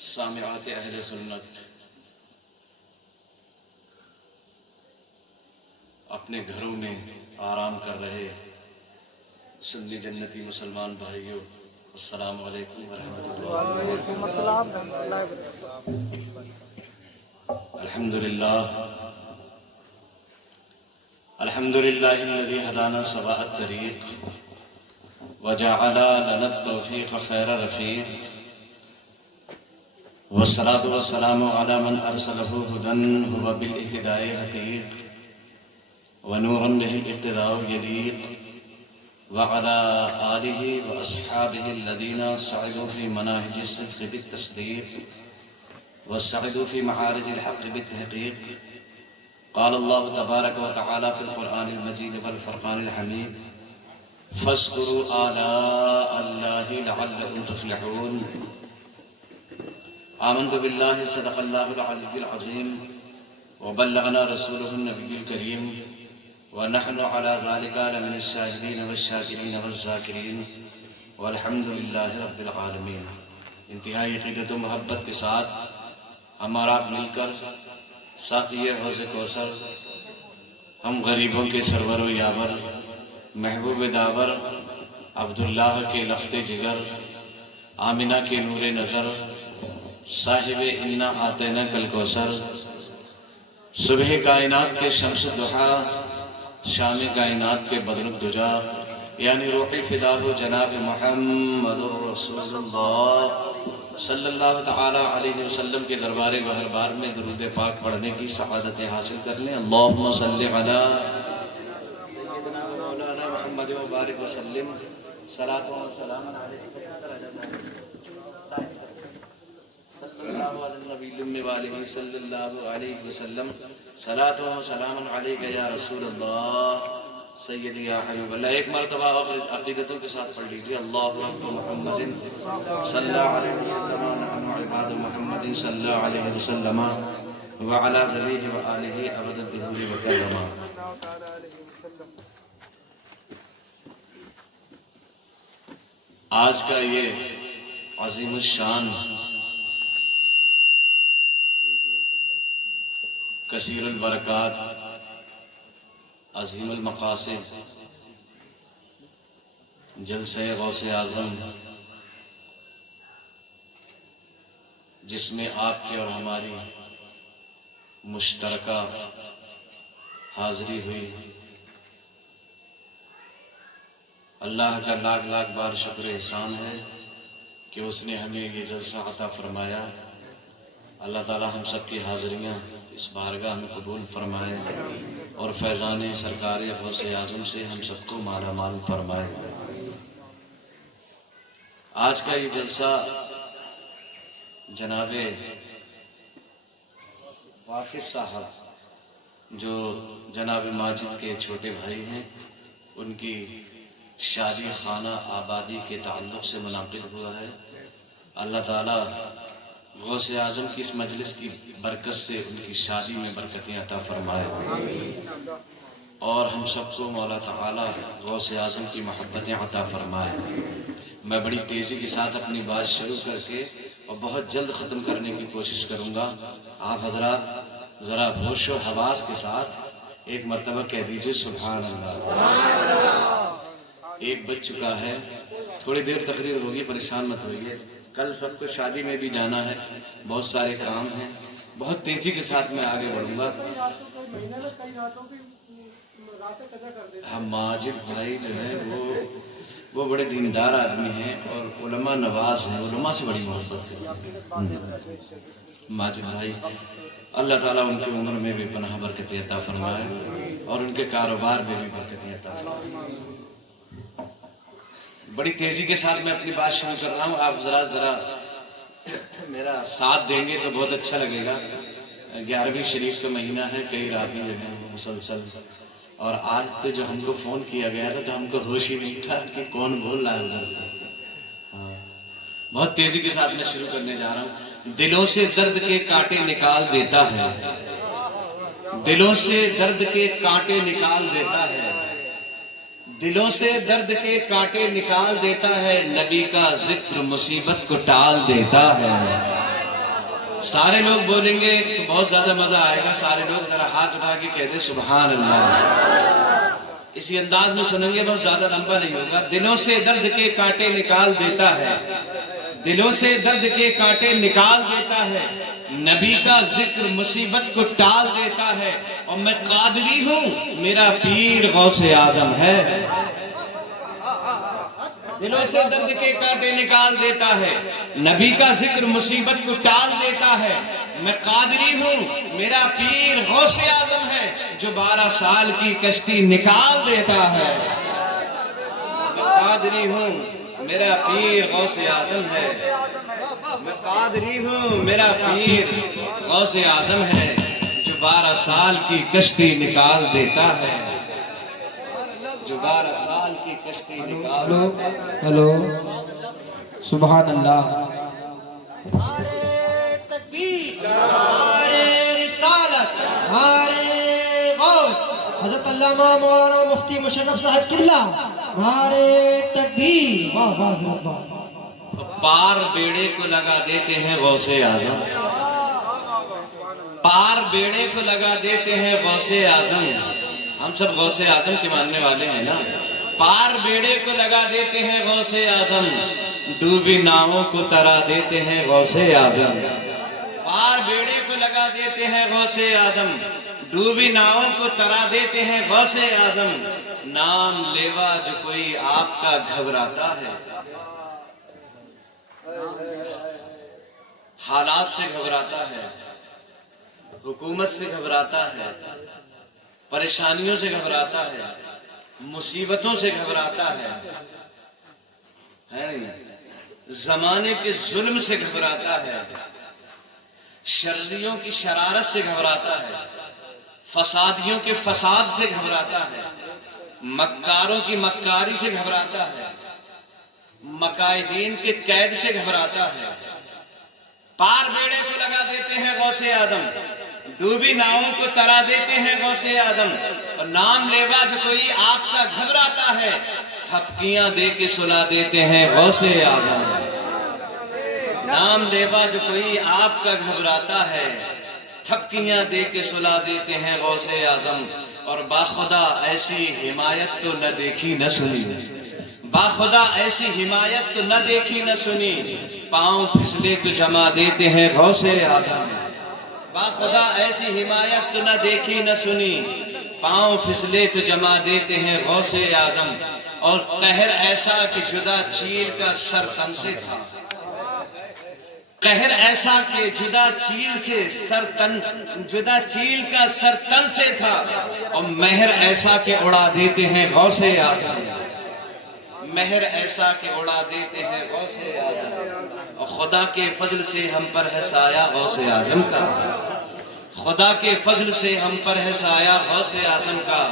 سامعات اہل سنت اپنے گھروں میں آرام کر رہے سنی جنتی مسلمان بھائیوں، السلام علیکم ورحمۃ اللہ۔ وعلیکم السلام ورحمۃ اللہ وبرکاتہ۔ الحمدللہ الذی ہدانا سواء الطریق وجعل لنا التوفیق خیر رفیق، والصلاة والسلام علی من ارسلہ ہدی هو بالاہتداء حقیق ونورا به الاقتداء یلیق، وعلى آلہ واصحابہ الذین سعدوا فی مناہج الصدق بالتصدیق وسعدوا في معارج الحق بالتحقيق۔ قال الله تبارك وتعالى في القرآن المجيد والفرقان الحميد: فاذكروا آلاء الله لعلكم تفلحون۔ آمنت بالله صدق الله العلي العظيم وبلغنا رسوله النبي الكريم، ونحن على ذلك لمن الشاهدين والشاكرين والذاكرين، والحمد لله رب العالمين۔ انتہائی عقیدت و محبت کے ساتھ ہم اور آپ مل کر ساقی حوض کوثر، ہم غریبوں کے سرور و یاور، محبوب داور، عبداللہ کے لخت جگر، آمنہ کے نور نظر، صاحب انا آتینا کل کوثر، صبح کائنات کے شمس ضحیٰ، شام کائنات کے بدر الدجا، یعنی روحی فدا ہو جناب محمد رسول اللہ صلی اللہ تعالی علیہ وسلم کے دربار گہربار میں درود پاک پڑھنے کی سعادت حاصل کر لیں۔ اللہم صلی علی سیدنا مولانا محمد وبارک وسلم، صلاۃ و سلام علیہ صلی اللہ علی النبی الامی وآلہ صلی اللہ علیہ وسلم، صلاۃ و سلام علیک یا رسول اللہ سیدی یا حبیب اللہ۔ ایک مرتبہ عقیدتوں کے ساتھ پڑھ لیجیے: اللہ رب محمد صلی اللہ علیہ وسلم ونحن عباد محمد صلی اللہ علیہ وسلم وعلی ذریہ وآلہ ابد الدہور وکرما۔ آج کا یہ عظیم الشان، کثیر البرکات، عظیم المقاصد جلسہ غوث اعظم، جس میں آپ کی اور ہماری مشترکہ حاضری ہوئی، اللہ کا لاکھ لاکھ بار شکر احسان ہے کہ اس نے ہمیں یہ جلسہ عطا فرمایا۔ اللہ تعالی ہم سب کی حاضریاں اس بارگاہ میں قبول فرمائے اور فیضان سرکار غوث اعظم سے ہم سب کو مالا مال فرمائے۔ آج کا یہ جلسہ جناب واصف صاحب، جو جناب ماجد کے چھوٹے بھائی ہیں، ان کی شادی خانہ آبادی کے تعلق سے منعقد ہوا ہے۔ اللہ تعالیٰ غوث اعظم کی اس مجلس کی برکت سے ان کی شادی میں برکتیں عطا فرمائے، اور ہم سب کو مولا تعالیٰ غوث اعظم کی محبتیں عطا فرمائے۔ میں بڑی تیزی کے ساتھ اپنی بات شروع کر کے اور بہت جلد ختم کرنے کی کوشش کروں گا۔ آپ حضرات ذرا ہوش و حواس کے ساتھ ایک مرتبہ کہہ دیجئے سبحان اللہ۔ ایک بج چکا ہے، تھوڑی دیر تقریر ہوگی، پریشان مت ہوئیے۔ کل سب کو شادی میں بھی جانا ہے، بہت سارے کام ہیں، بہت تیزی کے ساتھ میں آگے بڑھوں گا۔ ہم ماجد بھائی جو ہے وہ بڑے دیندار آدمی ہیں اور علماء نواز ہیں، علماء سے بڑی محبت کرتے ہیں ماجد بھائی۔ اللہ تعالیٰ ان کی عمر میں بھی پناہ برکت عطا فرمائے اور ان کے کاروبار میں بھی برکت عطا فرمائے۔ بڑی تیزی کے ساتھ میں اپنی بات شروع کر رہا ہوں، آپ ذرا میرا ساتھ دیں گے تو بہت اچھا لگے گا۔ 11ویں شریف کا مہینہ ہے، کئی راتیں جو ہیں مسلسل، اور آج تو جو ہم کو فون کیا گیا تھا تو ہم کو ہوش ہی نہیں تھا کہ کون بول رہا ہے ادھر سے۔ بہت تیزی کے ساتھ میں شروع کرنے جا رہا ہوں۔ دلوں سے درد کے کانٹے نکال دیتا ہے، دلوں سے درد کے کانٹے نکال دیتا ہے، دلوں سے درد کے کانٹے نکال دیتا ہے، نبی کا ذکر مصیبت کو ٹال دیتا ہے۔ سارے لوگ بولیں گے تو بہت زیادہ مزہ آئے گا. سارے لوگ ذرا ہاتھ اٹھا کے کہہ دیں سبحان اللہ. اسی انداز میں سنیں گے, بہت زیادہ لمبا نہیں ہوگا. دلوں سے درد کے کانٹے نکال دیتا ہے, دلوں سے درد کے کانٹے نکال دیتا ہے, نبی کا ذکر مصیبت کو ٹال دیتا ہے. اور میں قادری ہوں, میرا پیر غوث اعظم ہے. دلوں سے درد کے کانٹے نکال دیتا ہے, نبی کا ذکر مصیبت کو ٹال دیتا ہے. میں قادری ہوں, میرا پیر غوث اعظم ہے, جو 12 سال کی کشتی نکال دیتا ہے. میں قادری ہوں, میرا پیر غوث اعظم ہے. میں قادری ہوں, میرا پیر غوث اعظم ہے, جو 12 سال کی کشتی نکال دیتا ہے. جو 12 سال کی کشتی نکال دیتا ہے. ہلو سبحان اللہ. نعرے تکبیر، نعرے رسالت، نعرے غوث حضرت علامہ مولانا مفتی مشرف صاحب قبلہ. نعرے تکبیر. واہ واہ واہ واہ. پار بیڑے کو لگا دیتے ہیں غوث اعظم, پار بیڑے کو لگا دیتے ہیں غوث اعظم. ہم سب غوث اعظم کے ماننے والے ہیں نا. پار بیڑے کو لگا دیتے ہیں غوث اعظم, ڈوبی ناؤں کو ترا دیتے ہیں غوث اعظم. پار بیڑے کو لگا دیتے ہیں غوث اعظم, ڈوبی ناؤں کو ترا دیتے ہیں غوث اعظم. نام لیوا جو کوئی آپ کا گھبراتا ہے, حالات سے گھبراتا ہے, حکومت سے گھبراتا ہے, پریشانیوں سے گھبراتا ہے, مصیبتوں سے گھبراتا ہے, زمانے کے ظلم سے گھبراتا ہے, شرریوں کی شرارت سے گھبراتا ہے, فسادیوں کے فساد سے گھبراتا ہے, مکاروں کی مکاری سے گھبراتا ہے, مقائدین کے قید سے گھبراتا ہے. پار بیڑے کو لگا دیتے ہیں غوث اعظم, ڈوبی ناؤں کو ترا دیتے ہیں غوث اعظم. اور نام لیوا جو کوئی آپ کا گھبراتا ہے, تھپکیاں دے کے سلا دیتے ہیں غوث اعظم. نام لیوا جو کوئی آپ کا گھبراتا ہے, تھپکیاں دے کے سلا دیتے ہیں غوث اعظم. اور باخدا ایسی حمایت تو نہ دیکھی نہ سنی, باخدا ایسی حمایت تو نہ دیکھی نہ سنی, پاؤں پھسلے تو جما دیتے ہیں غوث اعظم. باخدا ایسی حمایت تو نہ دیکھی نہ سنی, پاؤں پھسلے تو جما دیتے ہیں غوث اعظم. اور قہر ایسا کہ جدا چیل کا سر تن سے تھا, قہر ایسا کہ جدا چیل سے سر تن, جدا چیل کا سر تن سے تھا. اور مہر ایسا کہ اڑا دیتے ہیں غوث اعظم, مہر ایسا کہ اڑا دیتے ہیں غوث اعظم. اور خدا کے فضل سے ہم پر ہے سایہ غوث اعظم کا, خدا کے فضل سے ہم پر ہے سایہ غوث اعظم کا.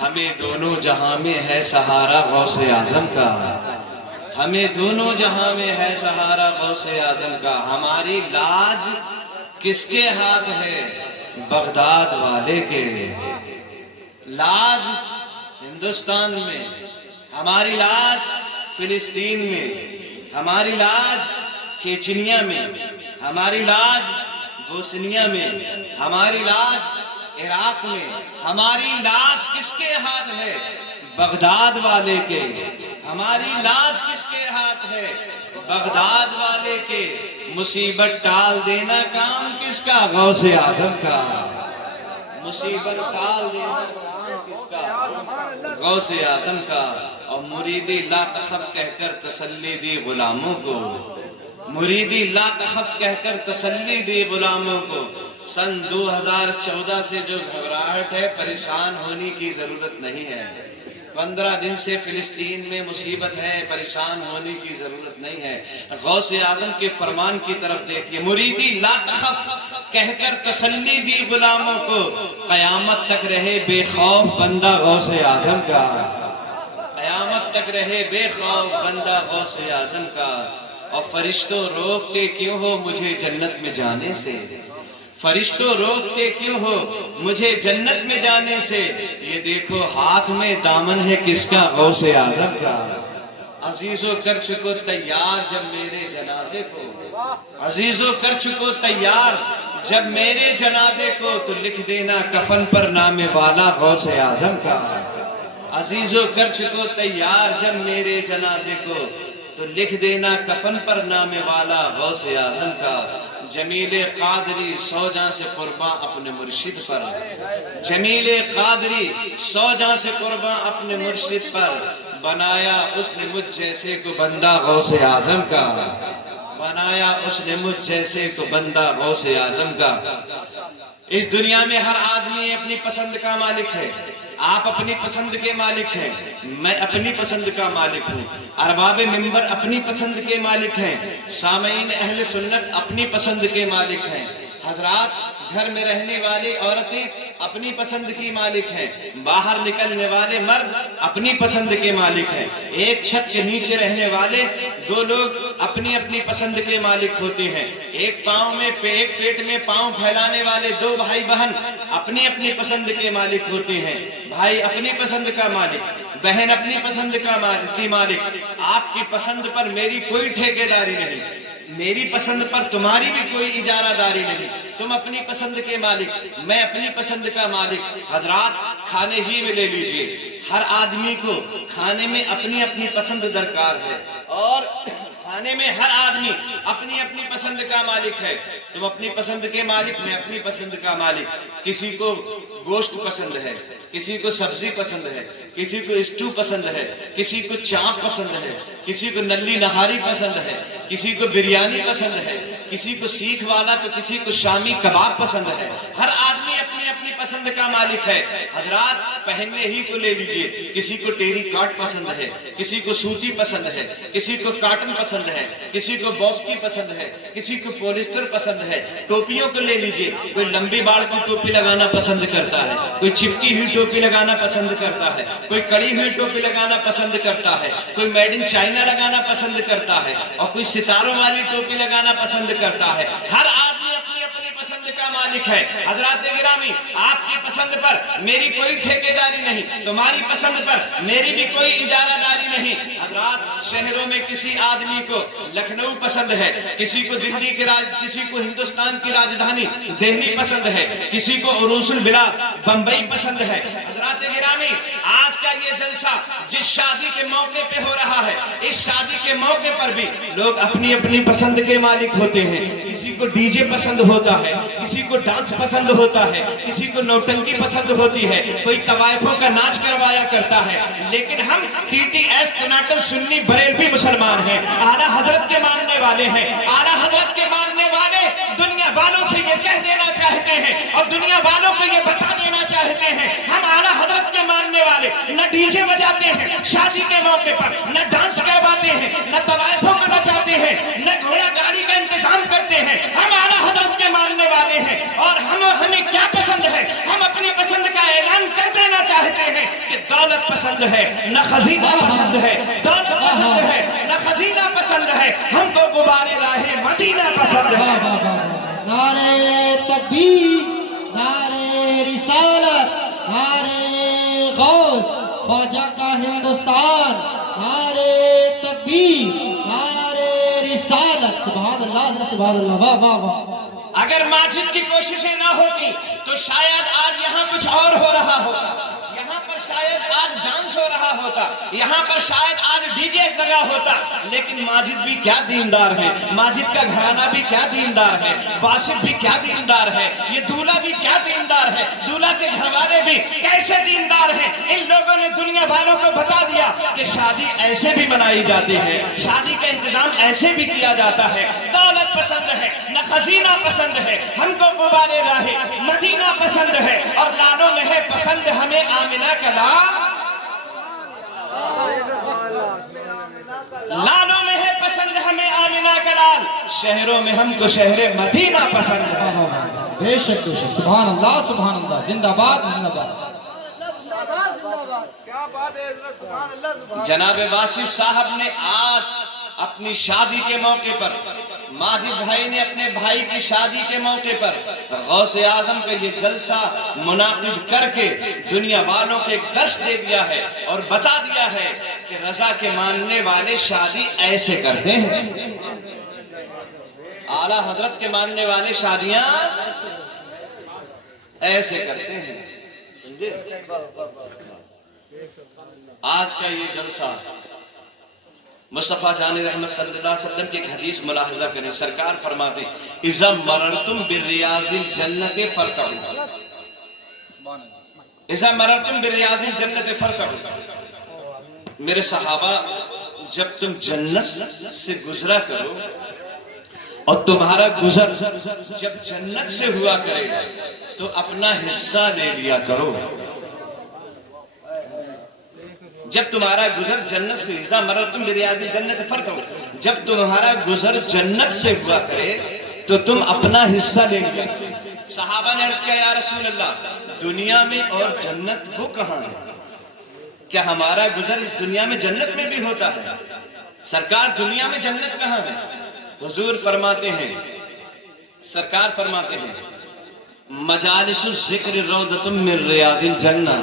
ہمیں دونوں جہاں میں ہے سہارا غوث اعظم کا, ہمیں دونوں جہاں میں ہے سہارا غوث اعظم کا. ہماری لاج کس کے ہاتھ ہے, بغداد والے کے. لاج ہندوستان میں, ہماری لاج فلسطین میں, ہماری لاج چیچنیا میں, ہماری لاج بوسنیا میں, ہماری لاج عراق میں. ہماری لاج کس کے ہاتھ ہے, بغداد والے کے. ہماری لاج کس کے ہاتھ ہے, بغداد والے کے. مصیبت ٹال دینا کام کس کا, غوث اعظم کا. مصیبت ٹال دینا کام کس کا, غوث اعظم کا. اور مریدی لا تخف کہہ کر تسلی دی غلاموں کو, مریدی لا تخف کہہ کر تسلی دی غلاموں کو. سن 2014 سے جو گھبراہٹ ہے, پریشان ہونے کی ضرورت نہیں ہے. 15 دن سے فلسطین میں مصیبت ہے, پریشان ہونے کی ضرورت نہیں ہے. غوث اعظم کے فرمان کی طرف دیکھیے, مریدی لا تخف کہہ کر تسلی دی غلاموں کو. قیامت تک رہے بے خوف بندہ غوث اعظم کا, قیامت تک رہے بے خوف بندہ غوث اعظم کا. اور فرشتوں روکتے کیوں ہو مجھے جنت میں جانے سے, فرشتوں روکتے کیوں ہو مجھے جنت میں جانے سے. یہ دیکھو ہاتھ میں دامن ہے کس کا, غوث اعظم کا. عزیزو کر چکو تیار جب میرے جنازے کو، عزیزو کر چکو تیار جب میرے جنازے کو، تو لکھ دینا کفن پر نام والا غوث اعظم کا۔ عزیزو کر چکو تیار جب میرے جنازے کو، تو لکھ دینا کفن پر نام والا غوث اعظم کا۔ جمیل قادری سو جاں سے قرباں اپنے مرشد پر، جمیل قادری سو جاں سے قرباں اپنے مرشد پر، بنایا اس نے مجھ جیسے کو بندہ غوث اعظم کا، بنایا اس نے مجھ جیسے کو بندہ غوث اعظم کا۔ اس دنیا میں ہر آدمی اپنی پسند کا مالک ہے، آپ اپنی پسند کے مالک ہیں، میں اپنی پسند کا مالک ہوں، ارباب منبر اپنی پسند کے مالک ہیں، سامعین اہل سنت اپنی پسند کے مالک ہیں، حضرات گھر میں رہنے والے عورتیں اپنی پسند کی مالک ہیں، باہر نکلنے والے مرد اپنی پسند کے مالک ہیں، ایک چھت کے نیچے رہنے والے دو لوگ اپنی اپنی پسند کے مالک ہوتے ہیں، ایک پیٹ میں پاؤں پھیلانے والے دو بھائی بہن اپنی اپنی پسند کے مالک ہوتے ہیں، بھائی اپنی پسند کا مالک، بہن اپنی پسند کی مالک۔ آپ کی پسند پر میری کوئی ٹھیکیداری نہیں، میری پسند پر تمہاری بھی کوئی اجارہ داری نہیں، تم اپنی پسند کے مالک، میں اپنی پسند کا مالک۔ حضرات کھانے ہی میں لے لیجئے، ہر آدمی کو کھانے میں اپنی اپنی پسند درکار ہے، اور کھانے میں ہر آدمی اپنی اپنی پسند کا مالک ہے، تم اپنی پسند کے مالک، میں اپنی پسند کا مالک۔ کسی کو گوشت پسند ہے، کسی کو سبزی پسند ہے، کسی کو اسٹو پسند ہے، کسی کو چاپ پسند ہے، کسی کو نلی نہاری پسند ہے، کسی کو بریانی پسند ہے، کسی کو سیخ والا تو کسی کو شامی کباب پسند ہے، ہر آدمی اپنی اپنی پسند کا مالک ہے۔ حضرات پہننے ہی کو لے لیجئے، کسی کو ٹیری کاٹ پسند ہے، کسی کو سوتی پسند ہے، کسی کو کاٹن پسند ہے، کسی کو باکس کی پسند ہے، کسی کو پولیسٹر پسند ہے۔ ٹوپیوں کو لے لیجئے، کوئی لمبی باڑ کی ٹوپی لگانا پسند کرتا ہے، کوئی چپکی ہوئی ٹوپی لگانا پسند کرتا ہے، کوئی کڑی ہوئی ٹوپی لگانا پسند کرتا ہے، کوئی میڈ ان چائنا لگانا پسند کرتا ہے، اور کوئی ستاروں والی ٹوپی لگانا پسند کرتا ہے۔ ہر آدمی اپنی اپنی پسند کا مالک ہے۔ حضرات گرامی آپ کی پسند پر میری کوئی ٹھیکیداری نہیں، تمہاری پسند پر میری بھی کوئی اجارہ داری نہیں۔ حضرات شہروں میں کسی آدمی کو لکھنؤ پسند ہے، کسی کو دلی کے کسی کو ہندوستان کی راجدھانی دہلی پسند ہے، کسی کو عروس البلاد بمبئی پسند ہے۔ حضرات گرامی آج کا یہ جلسہ جس شادی کے موقع پہ ہو رہا ہے، اس شادی کے موقع پر بھی لوگ اپنی اپنی پسند کے مالک ہوتے ہیں۔ کسی کو ڈی جے پسند ہوتا ہے، کسی کو ڈانس پسند ہوتا ہے، کسی کو نوٹنکی پسند ہوتی ہے، کوئی طوائفوں کا ناچ کروایا کرتا ہے، لیکن ہم ٹی ٹی ایس ٹناٹن سنی بریلوی مسلمان ہیں، اعلیٰ حضرت کے ماننے والے ہیں۔ اعلیٰ حضرت کے ماننے والے دنیا والوں سے یہ کہہ دینا چاہتے ہیں اور دنیا والوں کو یہ بتا دینا چاہتے ہیں، ہم اعلیٰ حضرت کے ماننے والے نہ ڈی جے بجاتے ہیں شادی کے موقع پر، نہ ڈانس کرواتے ہیں، نہ طوائفوں کو نچاتے ہیں، نہ گھوڑا گاڑی کا انتظام کرتے ہیں۔ ہم اعلیٰ حضرت کے ماننے والے ہیں، اور ہمیں کیا پسند ہے؟ ہم اپنی پسند کا اعلان کر دینا چاہتے ہیں کہ دولت پسند ہے، نہ خزینہ پسند ہے، دولت پسند ہے، نہ خزینہ پسند ہے، ہم کو غبارے راہ مدینہ پسند ہے۔ نعرہ تکبیر، نعرہ رسالت، نعرہ غوث خواجہ کا ہندوستان، نعرہ تکبیر، نعرہ رسالت۔ سبحان اللہ، سبحان اللہ، واہ واہ واہ۔ اگر ماجد کی کوششیں نہ ہوتی تو شاید آج یہاں کچھ اور ہو رہا ہوتا، یہاں پر شاید آج ڈانس ہو رہا ہوتا، یہاں پر شاید آج ڈی جے لگا ہوتا، لیکن ماجد بھی کیا دیندار ہے، ماجد کا گھرانہ بھی کیا دیندار ہے، واسف بھی کیا دیندار ہے، یہ دولہا بھی کیا دیندار ہے، دولہا کے گھر والے بھی کیسے دیندار ہیں۔ ان لوگوں نے دنیا والوں کو بتا دیا کہ شادی ایسے بھی منائی جاتی ہے، شادی کا انتظام ایسے بھی کیا جاتا ہے۔ دولت پسند ہے، نہ خزینہ پسند ہے، ہم کو غبارے راہ مدینہ پسند ہے، اور لالوں میں ہے پسند ہمیں آمنہ کا لال، لالوں میں ہے پسند ہمیں آمنہ کا لال، شہروں میں ہم کو شہر مدینہ پسند ہے۔ بے شک بے شک، سبحان اللہ، سبحان اللہ، زندہ باد، زندہ باد۔ جناب واصف صاحب نے آج اپنی شادی کے موقع پر، ماجد بھائی نے اپنے بھائی کی شادی کے موقع پر غوث اعظم کا یہ جلسہ منعقد کر کے دنیا والوں کو ایک درس دے دیا ہے اور بتا دیا ہے کہ رضا کے ماننے والے شادی ایسے کرتے ہیں، اعلیٰ حضرت کے ماننے والے شادیاں ایسے کرتے ہیں. آج کا یہ جلسہ مصطفیٰ جان رحمت صلی اللہ علیہ وسلم کی ایک حدیث ملاحظہ کریں. سرکار فرماتے اذا مررتم بالریاض الجنت فرتعوا، اذا مررتم بالریاض الجنت فرتعوا. میرے صحابہ، جب تم جنت سے گزرا کرو اور تمہارا گزر جب جنت سے ہوا کرے گا تو اپنا حصہ لے لیا کرو. جب تمہارا گزر جنت سے، اذا مررتم بریاض الجنت فرتعوا، جب تمہارا گزر جنت سے ہوا کرے تو تم اپنا حصہ لے لیا. صحابہ نے عرض کیا یا رسول اللہ، دنیا میں اور جنت وہ کہاں ہے؟ کیا ہمارا گزر اس دنیا میں جنت میں بھی ہوتا ہے؟ سرکار دنیا میں جنت کہاں ہے؟ حضور فرماتے ہیں، سرکار فرماتے ہیں مجالس الذکر روضۃ من ریاض الجنہ،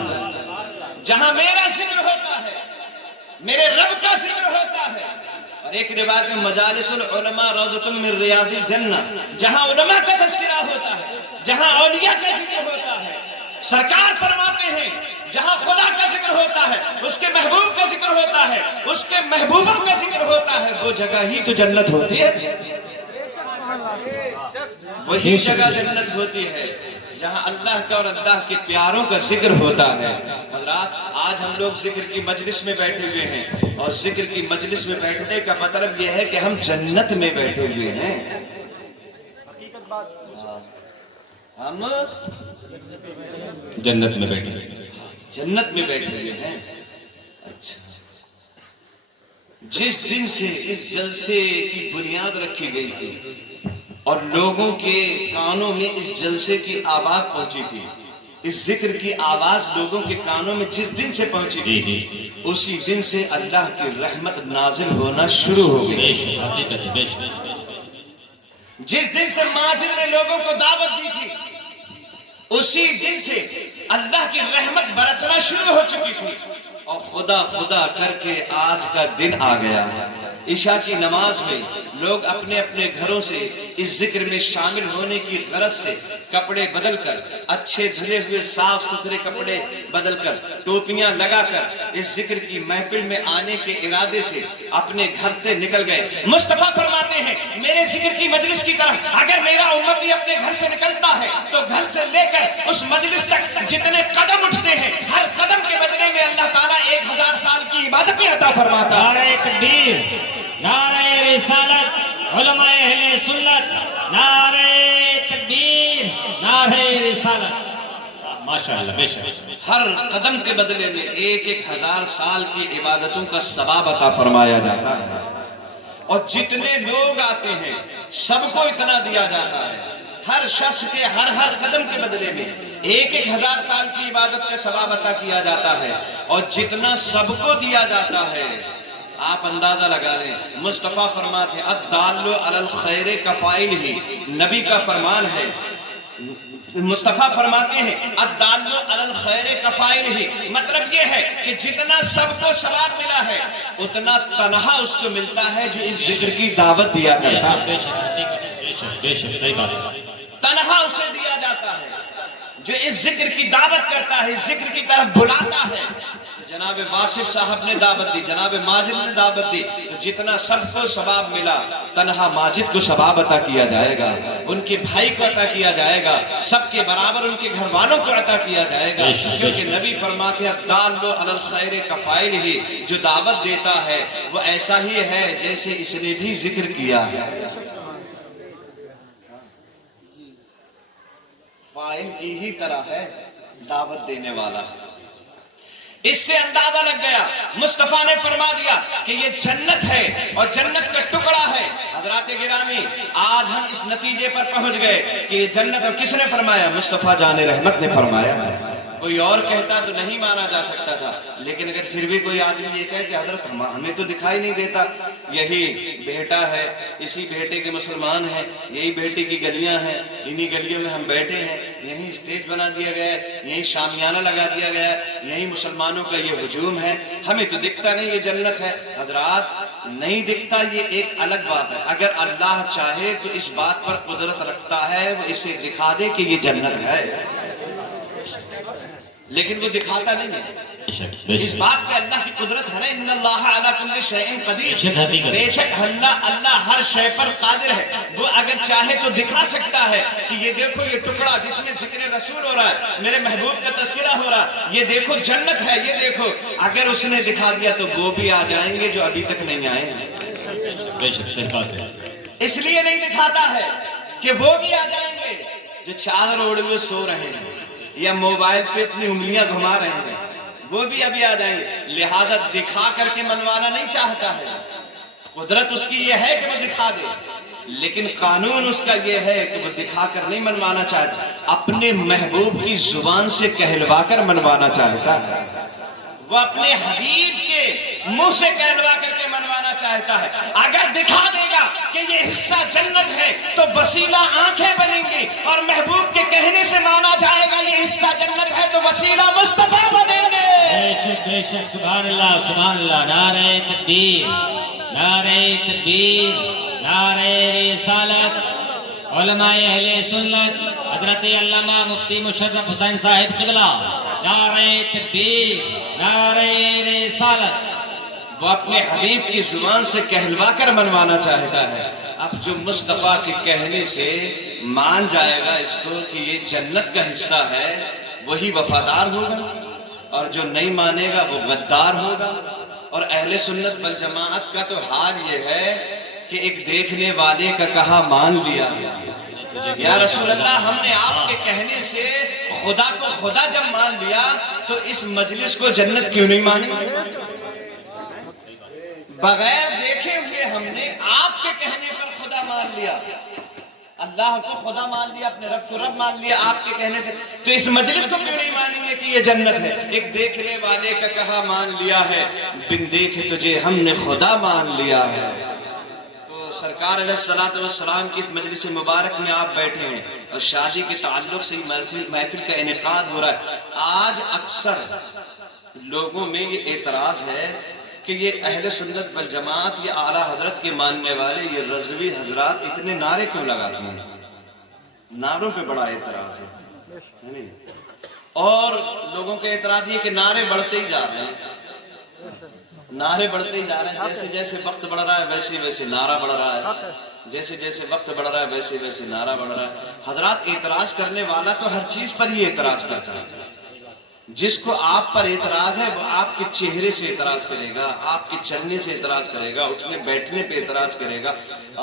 جہاں میرا ذکر ہوتا ہے، میرے رب کا ذکر ہوتا ہے. اور ایک روایت میں مجالس العلماء روضۃ من ریاض الجنہ، جہاں علماء کا تذکرہ ہوتا ہے، جہاں اولیاء کا ذکر ہوتا ہے. سرکار فرماتے ہیں جہاں خدا کا ذکر ہوتا ہے، اس کے محبوب کا ذکر ہوتا ہے، اس کے محبوبوں کا ذکر ہوتا ہے، وہ جگہ ہی تو جنت ہوتی ہے. وہی جگہ جنت ہوتی ہے جہاں اللہ کا اور اللہ کے پیاروں کا ذکر ہوتا ہے. حضرات، آج ہم لوگ ذکر کی مجلس میں بیٹھے ہوئے ہیں، اور ذکر کی مجلس میں بیٹھنے کا مطلب یہ ہے کہ ہم جنت میں بیٹھے ہوئے ہیں. ہم جنت میں بیٹھے ہیں. جنت میں بیٹھے ہوئے ہیں. اچھا، جس دن سے اس جلسے کی بنیاد رکھی گئی تھی اور لوگوں کے کانوں میں اس جلسے کی آواز پہنچی تھی، اس ذکر کی آواز لوگوں کے کانوں میں جس دن سے پہنچی تھی، اسی دن سے اللہ کی رحمت نازل ہونا شروع ہو گئی. جس دن سے ماجد نے لوگوں کو دعوت دی تھی، اسی دن سے اللہ کی رحمت برسنا شروع ہو چکی تھی. اور خدا خدا کر کے آج کا دن آ گیا. عشاء کی نماز میں لوگ اپنے اپنے گھروں سے اس ذکر میں شامل ہونے کی غرض سے کپڑے بدل کر، اچھے دھلے ہوئے صاف ستھرے کپڑے بدل کر، ٹوپیاں لگا کر اس ذکر کی محفل میں آنے کے ارادے سے اپنے گھر سے نکل گئے. مصطفیٰ فرماتے ہیں میرے ذکر کی مجلس کی طرف اگر میرا امتی اپنے گھر سے نکلتا ہے تو گھر سے لے کر اس مجلس تک جتنے قدم اٹھتے ہیں، ہر قدم کے بدلے میں اللہ تعالیٰ 1000 سال کی عبادت عطا فرماتا ہے. نعرہ تکبیر، نعرہ رسالت، علماء اہل سنت، نعرہ تکبیر، نعرہ رسالت. ماشاءاللہ، بے شک. ہر قدم کے بدلے میں 1000 سال کی عبادتوں کا ثواب عطا فرمایا جاتا ہے. اور جتنے لوگ آتے ہیں سب کو اتنا دیا جاتا ہے. ہر شخص کے ہر قدم کے بدلے میں 1000 سال کی عبادت کا ثواب عطا کیا جاتا ہے. اور جتنا سب کو دیا جاتا ہے آپ اندازہ لگا لیں. مصطفیٰ فرماتے ہیں الدال علی الخیر کفائل ہی، نبی کا فرمان ہے. مصطفیٰ فرماتے ہیں الدال علی الخیر کفائل ہی، مطلب یہ ہے کہ جتنا سب کو ثواب ملا ہے اتنا تنہا اس کو ملتا ہے جو اس ذکر کی دعوت دیا کرتا ہے. بے شک، صحیح بات ہے. تنہا اسے دیا جاتا ہے جو اس ذکر کی دعوت کرتا ہے، اس ذکر کی طرف بلاتا ہے. جناب واصف صاحب نے دعوت دی، جناب ماجد نے دعوت دی، تو جتنا سب کو ثواب ملا تنہا ماجد کو ثواب عطا کیا جائے گا، ان کے بھائی کو عطا کیا جائے گا، سب کے برابر ان کے گھر والوں کو عطا کیا جائے گا. کیونکہ نبی فرماتے ہیں الدال علی الخیر کفائل ہی، جو دعوت دیتا ہے وہ ایسا ہی ہے جیسے اس نے بھی ذکر کیا ہے. فاعل کی ہی طرح ہے دعوت دینے والا. اس سے اندازہ لگ گیا. مصطفیٰ نے فرما دیا کہ یہ جنت ہے اور جنت کا ٹکڑا ہے. حضرات گرامی، آج ہم اس نتیجے پر پہنچ گئے کہ یہ جنت، اور کس نے فرمایا؟ مصطفیٰ جان رحمت نے فرمایا. کوئی اور کہتا تو نہیں مانا جا سکتا تھا، لیکن اگر پھر بھی کوئی آدمی یہ کہے کہ حضرت ہمیں تو دکھائی نہیں دیتا، یہی بیٹا ہے، اسی بیٹے کے مسلمان ہیں، یہی بیٹے کی گلیاں ہیں، انہی گلیوں میں ہم بیٹھے ہیں، یہیں اسٹیج بنا دیا گیا ہے، یہیں شامیانہ لگا دیا گیا ہے، یہیں مسلمانوں کا یہ ہجوم ہے، ہمیں تو دکھتا نہیں یہ جنت ہے۔ حضرات نہیں دکھتا یہ ایک الگ بات ہے، اگر اللہ چاہے تو اس بات پر قدرت رکھتا ہے، وہ اسے دکھا دے کہ یہ جنت ہے، لیکن وہ دکھاتا نہیں ہے۔ اس بات پہ اللہ کی قدرت ہے نا، ان اللہ علی کل شیء قدیر، بے شک اللہ ہر شے پر قادر ہے۔ وہ اگر چاہے تو دکھا سکتا ہے کہ یہ دیکھو یہ ٹکڑا جس میں ذکر رسول ہو رہا ہے، میرے محبوب کا تذکرہ ہو رہا ہے، یہ دیکھو جنت ہے، یہ دیکھو۔ اگر اس نے دکھا دیا تو وہ بھی آ جائیں گے جو ابھی تک نہیں آئے ہیں۔ بے شک صحیح بات ہے۔ اس لیے نہیں دکھاتا ہے کہ وہ بھی آ جائیں گے جو چادر اوڑھے ہوئے سو رہے ہیں یا موبائل پہ اپنی انگلیاں گھما رہے ہیں، وہ بھی ابھی آ جائیں گے۔ لہذا دکھا کر کے منوانا نہیں چاہتا ہے، قدرت اس کی یہ ہے کہ وہ دکھا دے، لیکن قانون اس کا یہ ہے کہ وہ دکھا کر نہیں منوانا چاہتا، اپنے محبوب کی زبان سے کہلوا کر منوانا چاہتا ہے، وہ اپنے حبیب کے منہ سے کہلوا کر کے منوانا چاہتا ہے۔ اگر دکھا دے گا کہ یہ حصہ جنت ہے تو وسیلہ آنکھیں بنیں گی، اور محبوب کے کہنے سے مانا جائے گا یہ حصہ جنت ہے تو وسیلہ مصطفیٰ بنیں گے۔ بے شک سبحان اللہ سبحان اللہ، نعرہ تکبیر، نعرہ تکبیر، نعرہ رسالت، علماء اہل سنت حضرت علامہ مفتی مشرف حسین صاحب قبلہ، نعرہ تکبیر، نعرہ رسالت۔ وہ اپنے حبیب کی زبان سے کہلوا کر منوانا چاہتا ہے۔ اب جو مصطفیٰ کے کہنے سے مان جائے گا اس کو کہ یہ جنت کا حصہ ہے، وہی وفادار ہوگا، اور جو نہیں مانے گا وہ غدار ہوگا۔ اور اہل سنت والجماعت کا تو حال یہ ہے کہ ایک دیکھنے والے کا کہا مان لیا، یا رسول اللہ ہم نے آپ کے کہنے سے خدا کو خدا جب مان لیا تو اس مجلس کو جنت کیوں نہیں مانی؟ بغیر دیکھے ہوئے ہم نے آپ کے کہنے پر خدا مان لیا، اللہ کو خدا مان لیا، اپنے رب کو رب مان لیا آپ کے کہنے سے، تو اس مجلس کو کیوں نہیں مانیں گے کہ یہ جنت ہے؟ ایک دیکھنے والے کا کہا مان لیا ہے، بن دیکھے تجھے ہم نے خدا مان لیا ہے۔ تو سرکار علیہ السلام کی اس مجلس مبارک میں آپ بیٹھے ہیں اور شادی کے تعلق سے محفل کا انعقاد ہو رہا ہے۔ آج اکثر لوگوں میں یہ اعتراض ہے کہ یہ اہل سنت والجماعت، یہ اعلیٰ حضرت کے ماننے والے، یہ رضوی حضرات اتنے نعرے کیوں لگاتے ہیں؟ نعروں پہ بڑا اعتراض ہے، اور لوگوں کے اعتراض یہ کہ نعرے بڑھتے ہی جا رہے ہیں، نعرے بڑھتے ہی جا رہے ہیں، جیسے جیسے وقت بڑھ رہا ہے ویسے ویسے نعرہ بڑھ رہا ہے، جیسے جیسے وقت بڑھ رہا ہے ویسے ویسے نعرہ بڑھ رہا ہے۔ حضرات اعتراض کرنے والا تو ہر چیز پر ہی اعتراض کرتا ہے، جس کو آپ پر اعتراض ہے وہ آپ کے چہرے سے اعتراض کرے گا، آپ کے چلنے سے اعتراض کرے گا، اٹھنے بیٹھنے پہ اعتراض کرے گا،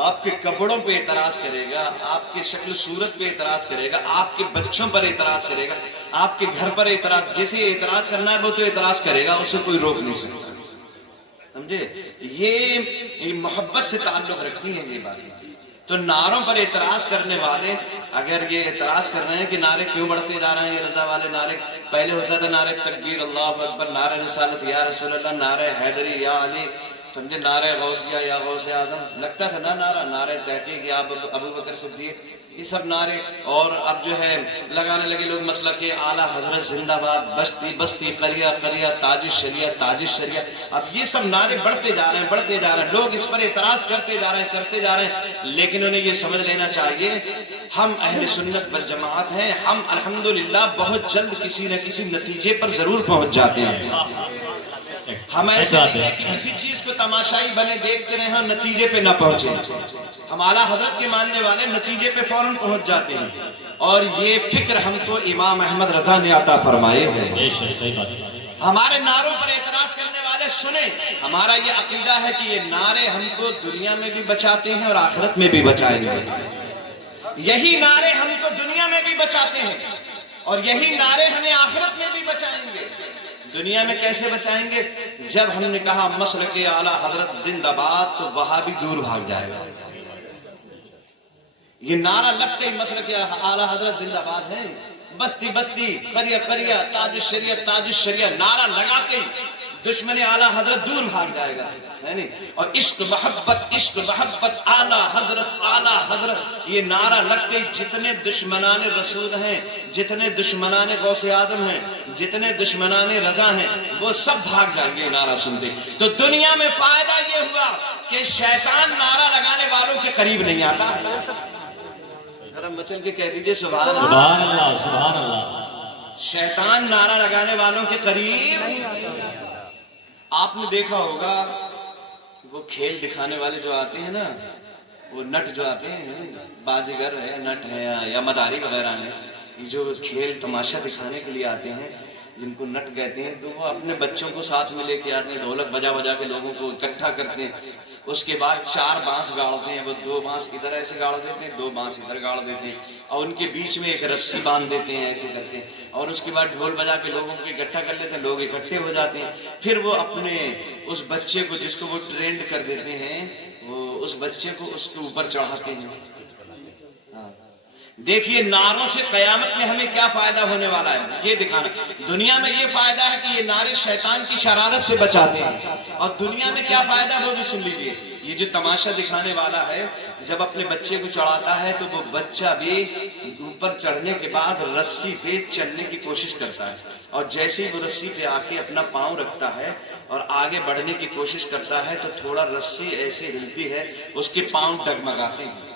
آپ کے کپڑوں پہ اعتراض کرے گا، آپ کے شکل صورت پہ اعتراض کرے گا، آپ کے بچوں پر اعتراض کرے گا، آپ کے گھر پر اعتراض، جیسے اعتراض کرنا ہے وہ تو اعتراض کرے گا، اسے کوئی روک نہیں سکتا، سمجھے؟ یہ محبت سے تعلق رکھتی ہیں یہ باتیں۔ تو نعروں پر اعتراض کرنے والے اگر یہ اعتراض کر رہے ہیں کہ نعرے کیوں بڑھتے جا رہے ہیں، یہ رضا والے نعرے، پہلے ہوتا تھا نعرے تکبیر اللہ اکبر، نعرہ رسالت یا رسول اللہ، نعرہ حیدری یا علی، سمجھے، نعرہ غوثیہ یا غوث اعظم، لگتا تھا نا نعرہ، نعرہ تحقیق یا ابو بکر صدیق، یہ سب نعرے، اور اب جو ہے لگانے لگے لوگ مسلک کے اعلیٰ حضرت زندہ باد، بستی بستی، قریہ قریہ، تاج الشریعہ تاج الشریعہ، اب یہ سب نعرے بڑھتے جا رہے ہیں بڑھتے جا رہے ہیں، لوگ اس پر اعتراض کرتے جا رہے ہیں کرتے جا رہے ہیں، لیکن انہیں یہ سمجھ لینا چاہیے ہم اہل سنت والجماعت ہیں، ہم الحمدللہ بہت جلد کسی نہ کسی نتیجے پر ضرور پہنچ جاتے ہیں۔ ہم ایسے نہیں ہیں کہ کسی چیز کو تماشائی بنے دیکھتے رہے ہیں اور نتیجے پہ نہ پہنچے، ہم اعلیٰ حضرت کے ماننے والے نتیجے پہ فوراً پہنچ جاتے ہیں، اور یہ فکر ہم کو امام احمد رضا نے عطا فرمائے ہیں۔ ہمارے نعروں پر اعتراض کرنے والے سنیں، ہمارا یہ عقیدہ ہے کہ یہ نعرے ہم کو دنیا میں بھی بچاتے ہیں اور آخرت میں بھی بچائیں گے، یہی نعرے ہم کو دنیا میں بھی بچاتے ہیں اور یہی نعرے ہمیں آخرت میں بھی بچائیں گے۔ دنیا میں کیسے بچائیں گے؟ جب ہم نے کہا مسلک اعلیٰ حضرت زندہ باد تو وہاں بھی دور بھاگ جائے گا، یہ نعرہ لگتے ہی مسلک اعلیٰ حضرت زندہ باد ہے، بستی بستی، قریہ قریہ، تاج الشریعہ تاج الشریعہ نعرہ لگاتے ہی دشمن اعلیٰ حضرت دور بھاگ جائے گا، ہے نہیں؟ اور عشق محبت اعلیٰ حضرت یہ نعرہ لگتے ہی جتنے دشمنان رسول ہیں، جتنے دشمنان غوث اعظم ہیں، جتنے دشمنان رضا ہیں، وہ سب بھاگ جائیں گے نعرہ سنتے۔ تو دنیا میں فائدہ یہ ہوا کہ شیطان نعرہ لگانے والوں کے قریب نہیں آتا۔ ذرا مچل کے کہہ دیجئے سبحان اللہ۔ سبحان اللہ سبحان اللہ۔ شیطان نعرہ لگانے والوں کے قریب، آپ نے دیکھا ہوگا وہ کھیل دکھانے والے جو آتے ہیں نا، وہ نٹ جو آتے ہیں، بازیگر ہے، نٹ ہے یا مداری وغیرہ ہیں، یہ جو کھیل تماشا دکھانے کے لیے آتے ہیں جن کو نٹ کہتے ہیں، تو وہ اپنے بچوں کو ساتھ میں لے کے آتے ہیں، ڈھولک بجا بجا کے لوگوں کو اکٹھا کرتے ہیں۔ اس کے بعد 4 بانس گاڑتے ہیں، وہ 2 بانس ادھر ایسے گاڑ دیتے ہیں، 2 بانس ادھر گاڑ دیتے ہیں، اور ان کے بیچ میں ایک رسی باندھ دیتے ہیں ایسے کرتے ہیں، اور اس کے بعد ڈھول بجا کے لوگوں کو اکٹھا کر لیتے ہیں، لوگ اکٹھے ہو جاتے ہیں۔ پھر وہ اپنے اس بچے کو جس کو وہ ٹرینڈ کر دیتے ہیں، وہ اس بچے کو اس کے اوپر چڑھاتے ہیں۔ دیکھیے نعروں سے قیامت میں ہمیں کیا فائدہ ہونے والا ہے یہ دکھانا۔ دنیا میں یہ فائدہ ہے کہ یہ نعرے شیطان کی شرارت سے بچاتے ہیں، اور دنیا میں کیا فائدہ وہ بھی سن لیجئے۔ یہ جو تماشا دکھانے والا ہے جب اپنے بچے کو چڑھاتا ہے تو وہ بچہ بھی اوپر چڑھنے کے بعد رسی پہ چلنے کی کوشش کرتا ہے، اور جیسے ہی وہ رسی پہ آ کے اپنا پاؤں رکھتا ہے اور آگے بڑھنے کی کوشش کرتا ہے تو تھوڑا رسی ایسے ہلتی ہے، اس کے پاؤں ڈگمگاتے ہیں،